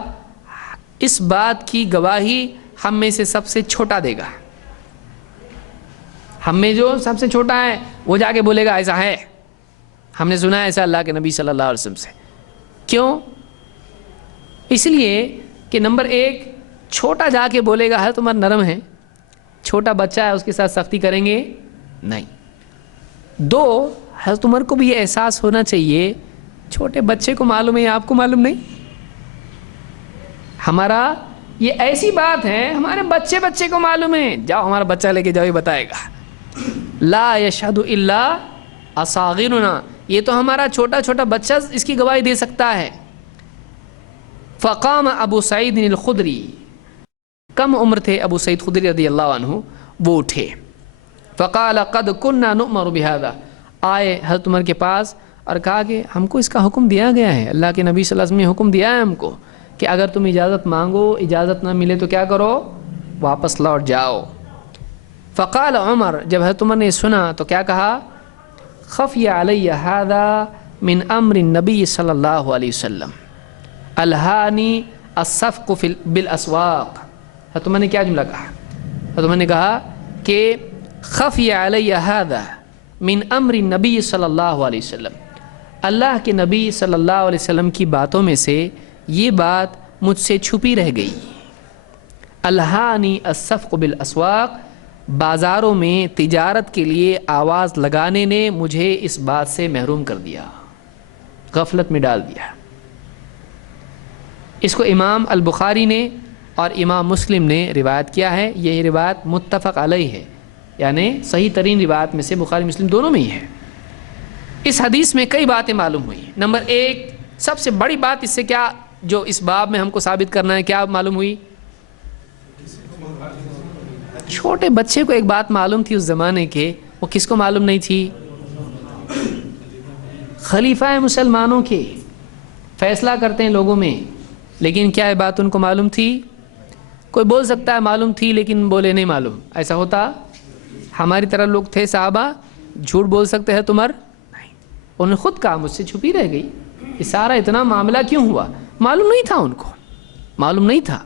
اس بات کی گواہی ہم میں سے سب سے چھوٹا دے گا. ہم میں جو سب سے چھوٹا ہے وہ جا کے بولے گا ایسا ہے، ہم نے سنا ہے ایسا اللہ کے نبی صلی اللہ علیہ وسلم سے. کیوں؟ اس لیے کہ نمبر ایک، چھوٹا جا کے بولے گا حضرت عمر نرم ہے، چھوٹا بچہ ہے اس کے ساتھ سختی کریں گے نہیں. دو، حضرت عمر کو بھی یہ احساس ہونا چاہیے چھوٹے بچے کو معلوم ہے آپ کو معلوم نہیں. ہمارا یہ ایسی بات ہے ہمارے بچے کو معلوم ہے، جاؤ ہمارا بچہ لے کے جاؤ یہ بتائے گا. لا یشہد الا اصاغرنا، یہ تو ہمارا چھوٹا چھوٹا بچہ اس کی گواہی دے سکتا ہے. فقام ابو سعید الخدری، کم عمر تھے ابو سعید خدری رضی اللہ عنہ، وہ اٹھے. فقال قد كنا نؤمر بهذا، آئے حضرت عمر کے پاس اور کہا کہ ہم کو اس کا حکم دیا گیا ہے، اللہ کے نبی صلی اللہ علیہ وسلم نے حکم دیا ہے ہم کو کہ اگر تم اجازت مانگو اجازت نہ ملے تو کیا کرو؟ واپس لوٹ جاؤ. فقال عمر، جب حضرت عمر نے سنا تو کیا کہا؟ خفی علی هذا من امر النبی صلی اللہ علیہ وسلم الہانی الصفق بالاسواق. حضرت عمر نے کیا جملہ کہا؟ حضرت عمر نے کہا کہ خفی علی هذا من امر النبی صلی اللہ علیہ وسلم، اللہ کے نبی صلی اللہ علیہ وسلم کی باتوں میں سے یہ بات مجھ سے چھپی رہ گئی. الہانی الصفق بالاسواق، بازاروں میں تجارت کے لیے آواز لگانے نے مجھے اس بات سے محروم کر دیا، غفلت میں ڈال دیا. اس کو امام البخاری نے اور امام مسلم نے روایت کیا ہے. یہ روایت متفق علیہ ہے، یعنی صحیح ترین روایت میں سے بخاری مسلم دونوں میں ہی ہے. اس حدیث میں کئی باتیں معلوم ہوئی. نمبر ایک، سب سے بڑی بات اس سے کیا جو اس باب میں ہم کو ثابت کرنا ہے، کیا معلوم ہوئی؟ چھوٹے بچے کو ایک بات معلوم تھی اس زمانے کے، وہ کس کو معلوم نہیں تھی؟ خلیفہ مسلمانوں کے، فیصلہ کرتے ہیں لوگوں میں، لیکن کیا یہ بات ان کو معلوم تھی؟ کوئی بول سکتا ہے معلوم تھی لیکن بولے نہیں معلوم، ایسا ہوتا؟ ہماری طرح لوگ تھے صحابہ جھوٹ بول سکتے ہیں تمہار نہیں، انہوں نے خود کہا مجھ سے چھپی رہ گئی. یہ سارا اتنا معاملہ کیوں ہوا؟ معلوم نہیں تھا، ان کو معلوم نہیں تھا.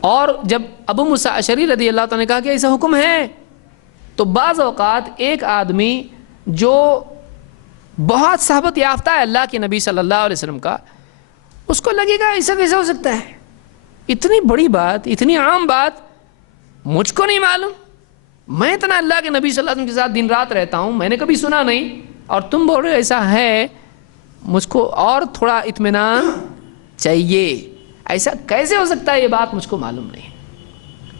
اور جب ابو موسیٰ اشعری رضی اللہ تعالیٰ نے کہا کہ ایسا حکم ہے، تو بعض اوقات ایک آدمی جو بہت صحبت یافتہ ہے اللہ کے نبی صلی اللہ علیہ وسلم کا، اس کو لگے گا ایسا کیسا ہو سکتا ہے، اتنی بڑی بات، اتنی عام بات مجھ کو نہیں معلوم، میں اتنا اللہ کے نبی صلی اللہ علیہ وسلم کے ساتھ دن رات رہتا ہوں، میں نے کبھی سنا نہیں، اور تم بول رہے ایسا ہے. مجھ کو اور تھوڑا اطمینان چاہیے. ایسا کیسے ہو سکتا ہے, یہ بات مجھ کو معلوم نہیں.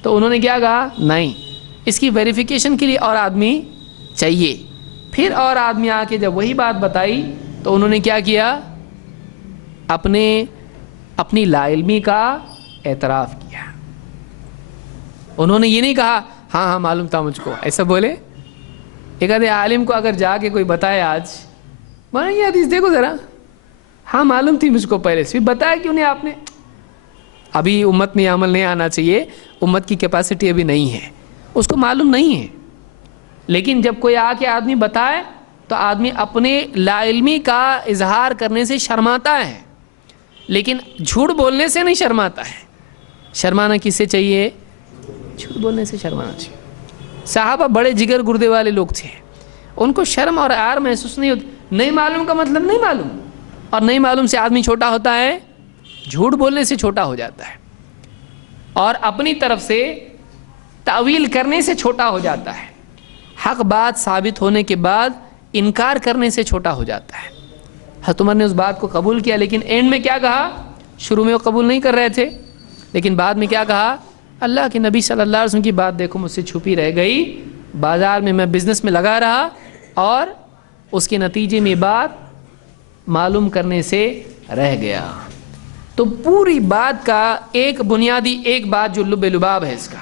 تو انہوں نے کیا کہا, نہیں, اس کی ویریفیکیشن کے لیے اور آدمی چاہیے. پھر اور آدمی آ کے جب وہی بات بتائی تو انہوں نے کیا کیا, اپنی لا علمی کا اعتراف کیا. انہوں نے یہ نہیں کہا ہاں ہاں معلوم تھا مجھ کو, ایسا بولے. ایک آدھے عالم کو اگر جا کے کوئی بتائے آج, بولے یہ حدیث دیکھو ذرا, ہاں معلوم تھی مجھ کو پہلے سے, بتایا کیوں نہیں آپ نے. ابھی امت میں عمل نہیں آنا چاہیے, امت کی کیپیسٹی ابھی نہیں ہے, اس کو معلوم نہیں ہے. لیکن جب کوئی آ کے آدمی بتائے تو آدمی اپنے لا علمی کا اظہار کرنے سے شرماتا ہے, لیکن جھوٹ بولنے سے نہیں شرماتا ہے. شرمانا کس سے چاہیے, جھوٹ بولنے سے شرمانا چاہیے. صحابہ بڑے جگر گردے والے لوگ تھے, ان کو شرم اور عار محسوس نہیں ہوتی. نہیں معلوم کا مطلب نہیں معلوم, اور نہیں معلوم سے آدمی چھوٹا ہوتا ہے, جھوٹ بولنے سے چھوٹا ہو جاتا ہے, اور اپنی طرف سے تعویل کرنے سے چھوٹا ہو جاتا ہے, حق بات ثابت ہونے کے بعد انکار کرنے سے چھوٹا ہو جاتا ہے. حضرت عمر نے اس بات کو قبول کیا, لیکن اینڈ میں کیا کہا, شروع میں وہ قبول نہیں کر رہے تھے, لیکن بعد میں کیا کہا, اللہ کے نبی صلی اللہ علیہ وسلم کی بات دیکھو مجھ سے چھپی رہ گئی, بازار میں بزنس میں لگا رہا, اور اس کے نتیجے میں بات معلوم کرنے سے رہ گیا. تو پوری بات کا ایک بنیادی ایک بات جو لب لباب ہے اس کا,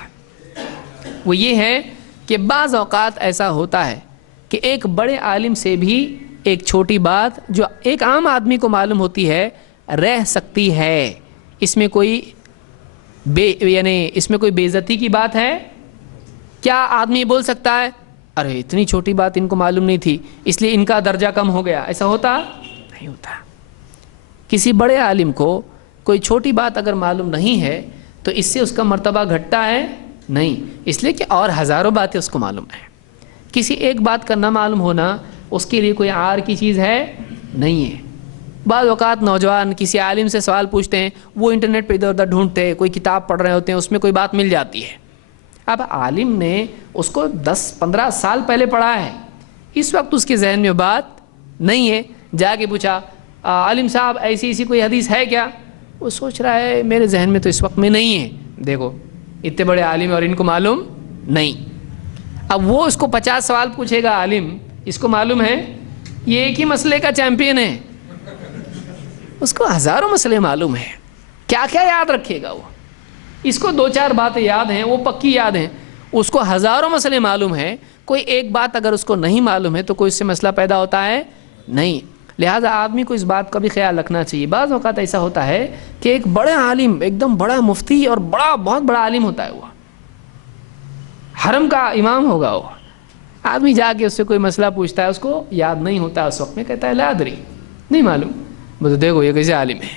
وہ یہ ہے کہ بعض اوقات ایسا ہوتا ہے کہ ایک بڑے عالم سے بھی ایک چھوٹی بات جو ایک عام آدمی کو معلوم ہوتی ہے رہ سکتی ہے. اس میں کوئی اس میں کوئی بے عزتی کی بات ہے کیا؟ آدمی بول سکتا ہے ارے اتنی چھوٹی بات ان کو معلوم نہیں تھی اس لیے ان کا درجہ کم ہو گیا, ایسا ہوتا نہیں ہوتا. کسی بڑے عالم کو کوئی چھوٹی بات اگر معلوم نہیں ہے تو اس سے اس کا مرتبہ گھٹتا ہے نہیں, اس لیے کہ اور ہزاروں باتیں اس کو معلوم ہیں. کسی ایک بات کا نہ معلوم ہونا اس کے لیے کوئی عار کی چیز ہے نہیں ہے. بعض اوقات نوجوان کسی عالم سے سوال پوچھتے ہیں, وہ انٹرنیٹ پہ ادھر ادھر ڈھونڈتے ہیں, کوئی کتاب پڑھ رہے ہوتے ہیں, اس میں کوئی بات مل جاتی ہے. اب عالم نے اس کو 10-15 سال پہلے پڑھا ہے, اس وقت اس کے ذہن میں بات نہیں ہے. جا کے پوچھا عالم صاحب ایسی کوئی حدیث ہے کیا؟ وہ سوچ رہا ہے میرے ذہن میں تو اس وقت میں نہیں ہے. دیکھو اتنے بڑے عالم اور ان کو معلوم نہیں. اب وہ اس کو 50 سوال پوچھے گا عالم, اس کو معلوم ہے یہ ایک ہی مسئلے کا چیمپئن ہے, اس کو ہزاروں مسئلے معلوم ہیں, کیا کیا یاد رکھے گا وہ. اس کو 2-4 باتیں یاد ہیں, وہ پکی یاد ہیں, اس کو ہزاروں مسئلے معلوم ہیں. کوئی ایک بات اگر اس کو نہیں معلوم ہے تو کوئی اس سے مسئلہ پیدا ہوتا ہے نہیں. لہٰذا آدمی کو اس بات کا بھی خیال رکھنا چاہیے. بعض اوقات ایسا ہوتا ہے کہ ایک بڑا عالم, ایک دم بڑا مفتی اور بہت بڑا عالم ہوتا ہے, وہ حرم کا امام ہوگا, وہ آدمی جا کے اس سے کوئی مسئلہ پوچھتا ہے, اس کو یاد نہیں ہوتا اس وقت میں, کہتا ہے لا ادری, نہیں معلوم. بس دیکھو یہ کیسے عالم ہے,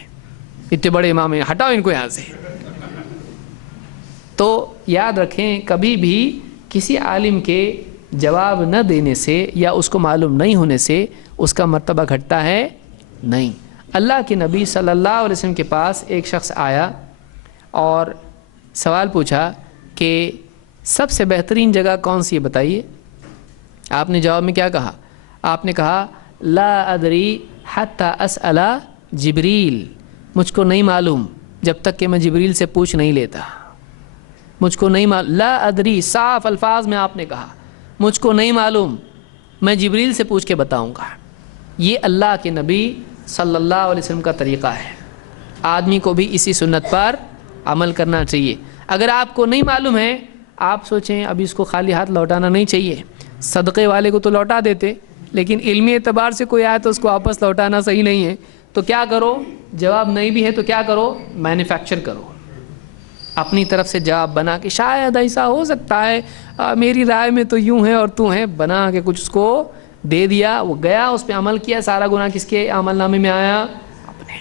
اتنے بڑے امام ہیں, ہٹاؤ ان کو یہاں سے. تو یاد رکھیں کبھی بھی کسی عالم کے جواب نہ دینے سے یا اس کو معلوم نہیں ہونے سے اس کا مرتبہ گھٹتا ہے نہیں. اللہ کے نبی صلی اللہ علیہ وسلم کے پاس ایک شخص آیا اور سوال پوچھا کہ سب سے بہترین جگہ کون سی ہے بتائیے. آپ نے جواب میں کیا کہا؟ آپ نے کہا لا ادری حتی اسأل جبریل, مجھ کو نہیں معلوم جب تک کہ میں جبریل سے پوچھ نہیں لیتا. مجھ کو نہیں معلوم, لا ادری, صاف الفاظ میں آپ نے کہا مجھ کو نہیں معلوم, میں جبریل سے پوچھ کے بتاؤں گا. یہ اللہ کے نبی صلی اللہ علیہ وسلم کا طریقہ ہے. آدمی کو بھی اسی سنت پر عمل کرنا چاہیے. اگر آپ کو نہیں معلوم ہے, آپ سوچیں ابھی اس کو خالی ہاتھ لوٹانا نہیں چاہیے. صدقے والے کو تو لوٹا دیتے, لیکن علمی اعتبار سے کوئی آئے تو اس کو واپس لوٹانا صحیح نہیں ہے. تو کیا کرو, جواب نہیں بھی ہے تو کیا کرو, مینوفیکچر کرو, اپنی طرف سے جواب بنا کے, شاید ایسا ہو سکتا ہے میری رائے میں تو یوں ہے اور تو ہیں, بنا کے کچھ اس کو دے دیا. وہ گیا, اس پہ عمل کیا, سارا گناہ کس کے عمل نامے میں آیا؟ اپنے.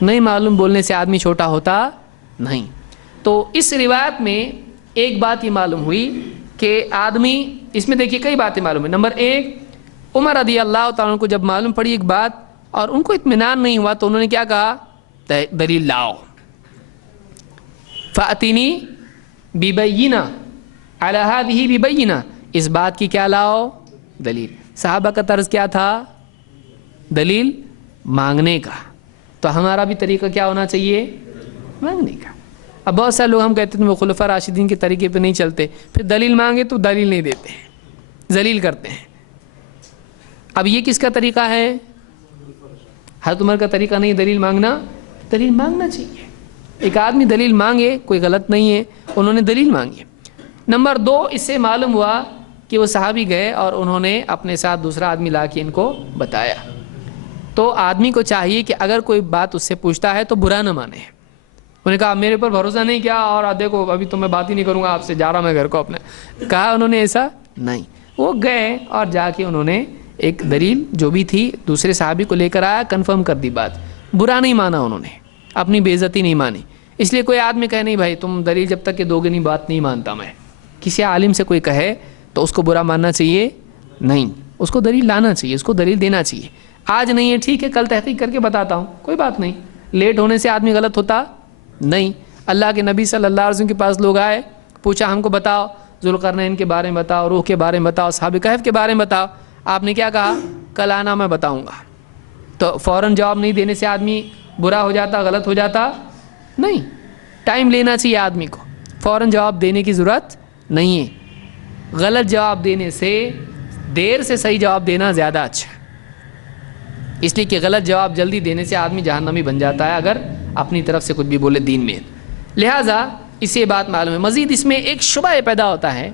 نہیں معلوم بولنے سے آدمی چھوٹا ہوتا نہیں. تو اس روایت میں ایک بات یہ معلوم ہوئی کہ آدمی, اس میں دیکھیے کئی باتیں معلوم ہیں. نمبر 1, عمر رضی اللہ تعالیٰ عنہ کو جب معلوم پڑی ایک بات اور ان کو اطمینان نہیں ہوا تو انہوں نے کیا کہا, دلیل لاؤ. فَأْتِنِي بِبَيِّنَةٍ عَلَى هَذِهِ بِبَيِّنَةٍ, اس بات کی کیا لاؤ, دلیل. صحابہ کا طرز کیا تھا, دلیل مانگنے کا. تو ہمارا بھی طریقہ کیا ہونا چاہیے؟ مانگنے کا. اب بہت سارے لوگ ہم کہتے ہیں وہ خلفاء راشدین کے طریقے پہ نہیں چلتے، پھر دلیل مانگے تو دلیل نہیں دیتے ہیں، ذلیل کرتے ہیں. اب یہ کس کا طریقہ ہے؟ حضرت عمر کا طریقہ نہیں دلیل مانگنا. دلیل مانگنا چاہیے. ایک آدمی دلیل مانگے، کوئی غلط نہیں ہے، انہوں نے دلیل مانگی. نمبر 2، اس سے معلوم ہوا کہ وہ صحابی گئے اور انہوں نے اپنے ساتھ دوسرا آدمی لا کے ان کو بتایا. تو آدمی کو چاہیے کہ اگر کوئی بات اس سے پوچھتا ہے تو برا نہ مانے. انہوں نے کہا میرے پر بھروسہ نہیں کیا اور دیکھو ابھی تو میں بات ہی نہیں کروں گا آپ سے، جا رہا میں گھر کو اپنے. کہا انہوں نے ایسا نہیں. وہ گئے اور جا کے انہوں نے ایک دلیل جو بھی تھی دوسرے صحابی کو لے کر آیا، کنفرم کر دی بات. برا نہیں مانا انہوں نے، اپنی بے عزتی نہیں مانی. اس لیے کوئی آدمی کہے نہیں بھائی تم دلیل جب تک کہ دو گے نہیں بات نہیں مانتا میں. کسی عالم سے کوئی کہے تو اس کو برا ماننا چاہیے نہیں، اس کو دلیل لانا چاہیے، اس کو دلیل دینا چاہیے. آج نہیں ہے ٹھیک ہے، کل تحقیق کر کے بتاتا ہوں، کوئی بات نہیں. لیٹ ہونے سے آدمی غلط ہوتا نہیں. اللہ کے نبی صلی اللہ علیہ وسلم کے پاس لوگ آئے، پوچھا ہم کو بتاؤ ذوالقرنین کے بارے میں بتاؤ، روح کے بارے میں بتاؤ، اصحاب کہف کے بارے میں بتاؤ. آپ نے کیا کہا؟ کل آنا میں بتاؤں گا. تو فوراً جواب نہیں دینے سے آدمی برا ہو جاتا، غلط ہو جاتا نہیں. ٹائم لینا چاہیے آدمی کو، فوراً جواب دینے کی ضرورت نہیں ہے. غلط جواب دینے سے دیر سے صحیح جواب دینا زیادہ اچھا ہے، اس لیے کہ غلط جواب جلدی دینے سے آدمی جہنمی بن جاتا ہے اگر اپنی طرف سے کچھ بھی بولے دین میں. لہٰذا اسے یہ بات معلوم ہے. مزید اس میں ایک شبہ پیدا ہوتا ہے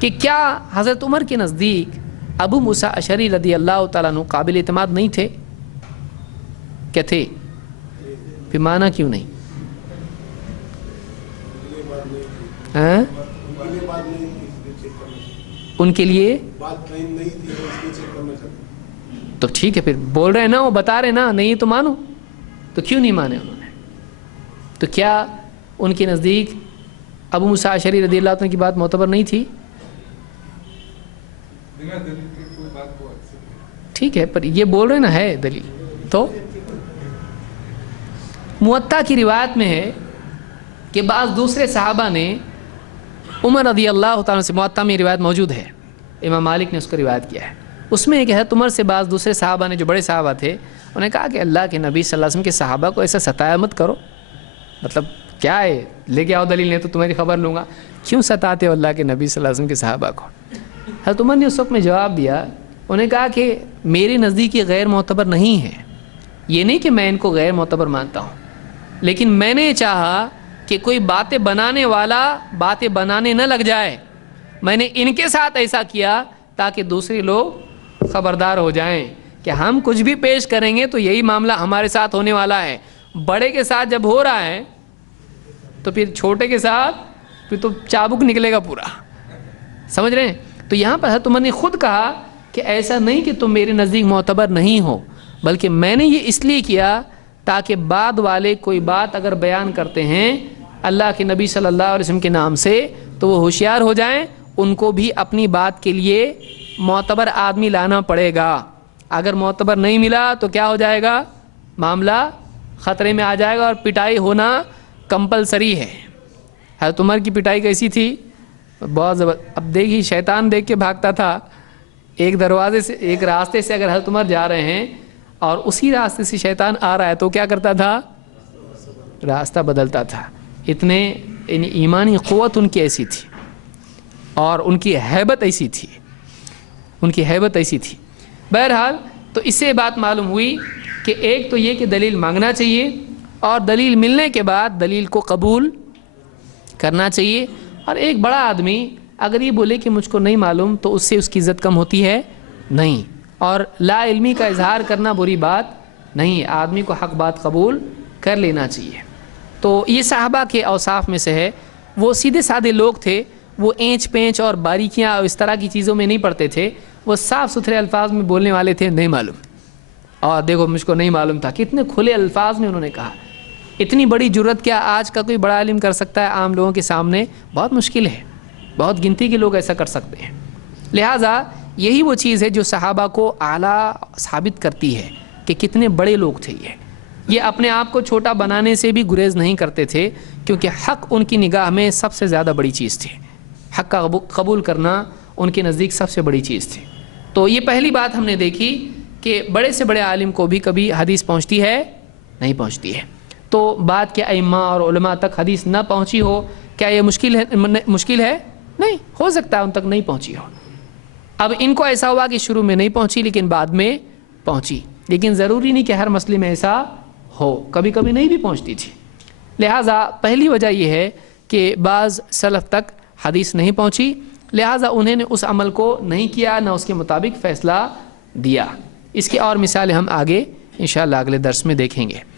کہ کیا حضرت عمر کے نزدیک ابو موسیٰ اشعری رضی اللہ تعالیٰ عنہ قابل اعتماد نہیں تھے؟ کیا تھے؟ پھر مانا کیوں نہیں؟ ان کے لیے تو ٹھیک ہے، پھر بول رہے ہیں نا، وہ بتا رہے نا نہیں تو مانو. تو کیوں نہیں مانے انہوں نے؟ تو کیا ان کے نزدیک ابو موسیٰ اشعری رضی اللہ عنہ کی بات معتبر نہیں تھی؟ ٹھیک ہے، پر یہ بول رہے نا ہے دلیل. تو موطا کی روایت میں ہے کہ بعض دوسرے صحابہ نے عمر رضی اللہ تعالیٰ سے، موطا میں روایت موجود ہے، امام مالک نے اس کو روایت کیا ہے، اس میں ایک ہے عمر سے بعض دوسرے صحابہ نے جو بڑے صحابہ تھے انہوں نے کہا کہ اللہ کے نبی صلی اللہ علیہ وسلم کے صحابہ کو ایسا ستایا مت کرو. مطلب کیا ہے، لے کے آؤ دلیل، نہیں تو تمہاری خبر لوں گا. کیوں ستاتے ہو اللہ کے نبی صلی اللہ علیہ وسلم کے صحابہ کو؟ حضرت عمر نے اس وقت میں جواب دیا، انہوں نے کہا کہ میرے نزدیک یہ غیر معتبر نہیں ہے. یہ نہیں کہ میں ان کو غیر معتبر مانتا ہوں، لیکن میں نے چاہا کہ کوئی باتیں بنانے والا باتیں بنانے نہ لگ جائے. میں نے ان کے ساتھ ایسا کیا تاکہ دوسرے لوگ خبردار ہو جائیں کہ ہم کچھ بھی پیش کریں گے تو یہی معاملہ ہمارے ساتھ ہونے والا ہے. بڑے کے ساتھ جب ہو رہا ہے تو پھر چھوٹے کے ساتھ پھر تو چابک نکلے گا پورا. سمجھ رہے ہیں؟ تو یہاں پر حضرت عمر نے خود کہا کہ ایسا نہیں کہ تم میرے نزدیک معتبر نہیں ہو، بلکہ میں نے یہ اس لیے کیا تاکہ بعد والے کوئی بات اگر بیان کرتے ہیں اللہ کے نبی صلی اللہ علیہ وسلم کے نام سے تو وہ ہوشیار ہو جائیں، ان کو بھی اپنی بات کے لیے معتبر آدمی لانا پڑے گا. اگر معتبر نہیں ملا تو کیا ہو جائے گا؟ معاملہ خطرے میں آ جائے گا اور پٹائی ہونا کمپلسری ہے. حضرت عمر کی پٹائی کیسی تھی؟ بہت زبردست. اب دیکھیے شیطان دیکھ کے بھاگتا تھا. ایک دروازے سے، ایک راستے سے اگر حضرت عمر جا رہے ہیں اور اسی راستے سے شیطان آ رہا ہے تو کیا کرتا تھا؟ راستہ بدلتا تھا. اتنے ایمانی قوت ان کی ایسی تھی اور ان کی ہیبت ایسی تھی، ان کی ہیبت ایسی تھی. بہرحال تو اس سے بات معلوم ہوئی کہ ایک تو یہ کہ دلیل مانگنا چاہیے اور دلیل ملنے کے بعد دلیل کو قبول کرنا چاہیے. اور ایک بڑا آدمی اگر یہ بولے کہ مجھ کو نہیں معلوم تو اس سے اس کی عزت کم ہوتی ہے نہیں. اور لا علمی کا اظہار کرنا بری بات نہیں، آدمی کو حق بات قبول کر لینا چاہیے. تو یہ صحابہ کے اوصاف میں سے ہے. وہ سیدھے سادے لوگ تھے، وہ اینچ پینچ اور باریکیاں اور اس طرح کی چیزوں میں نہیں پڑتے تھے. وہ صاف ستھرے الفاظ میں بولنے والے تھے، نہیں معلوم اور دیکھو مجھ کو نہیں معلوم تھا. کتنے کھلے الفاظ میں انہوں نے کہا. اتنی بڑی جرت کیا آج کا کوئی بڑا عالم کر سکتا ہے عام لوگوں کے سامنے؟ بہت مشکل ہے، بہت گنتی کے لوگ ایسا کر سکتے ہیں. لہٰذا یہی وہ چیز ہے جو صحابہ کو اعلیٰ ثابت کرتی ہے کہ کتنے بڑے لوگ تھے. یہ اپنے آپ کو چھوٹا بنانے سے بھی گریز نہیں کرتے تھے کیونکہ حق ان کی نگاہ میں سب سے زیادہ بڑی چیز تھی. حق کا قبول کرنا ان کے نزدیک سب سے بڑی چیز تھی. تو یہ پہلی بات ہم نے دیکھی کہ بڑے سے بڑے عالم کو بھی کبھی حدیث پہنچتی ہے نہیں پہنچتی ہے۔ تو بعد کے ائمہ اور علماء تک حدیث نہ پہنچی ہو، کیا یہ مشکل ہے؟ نہیں، ہو سکتا ہے ان تک نہیں پہنچی ہو۔ اب ان کو ایسا ہوا کہ شروع میں نہیں پہنچی لیکن بعد میں پہنچی، لیکن ضروری نہیں کہ ہر مسئلے میں ایسا ہو، کبھی کبھی نہیں بھی پہنچتی تھی۔ لہٰذا پہلی وجہ یہ ہے کہ بعض سلف تک حدیث نہیں پہنچی، لہٰذا انہوں نے اس عمل کو نہیں کیا، نہ اس کے مطابق فیصلہ دیا۔ اس کی اور مثالیں ہم آگے انشاءاللہ اگلے درس میں دیکھیں گے۔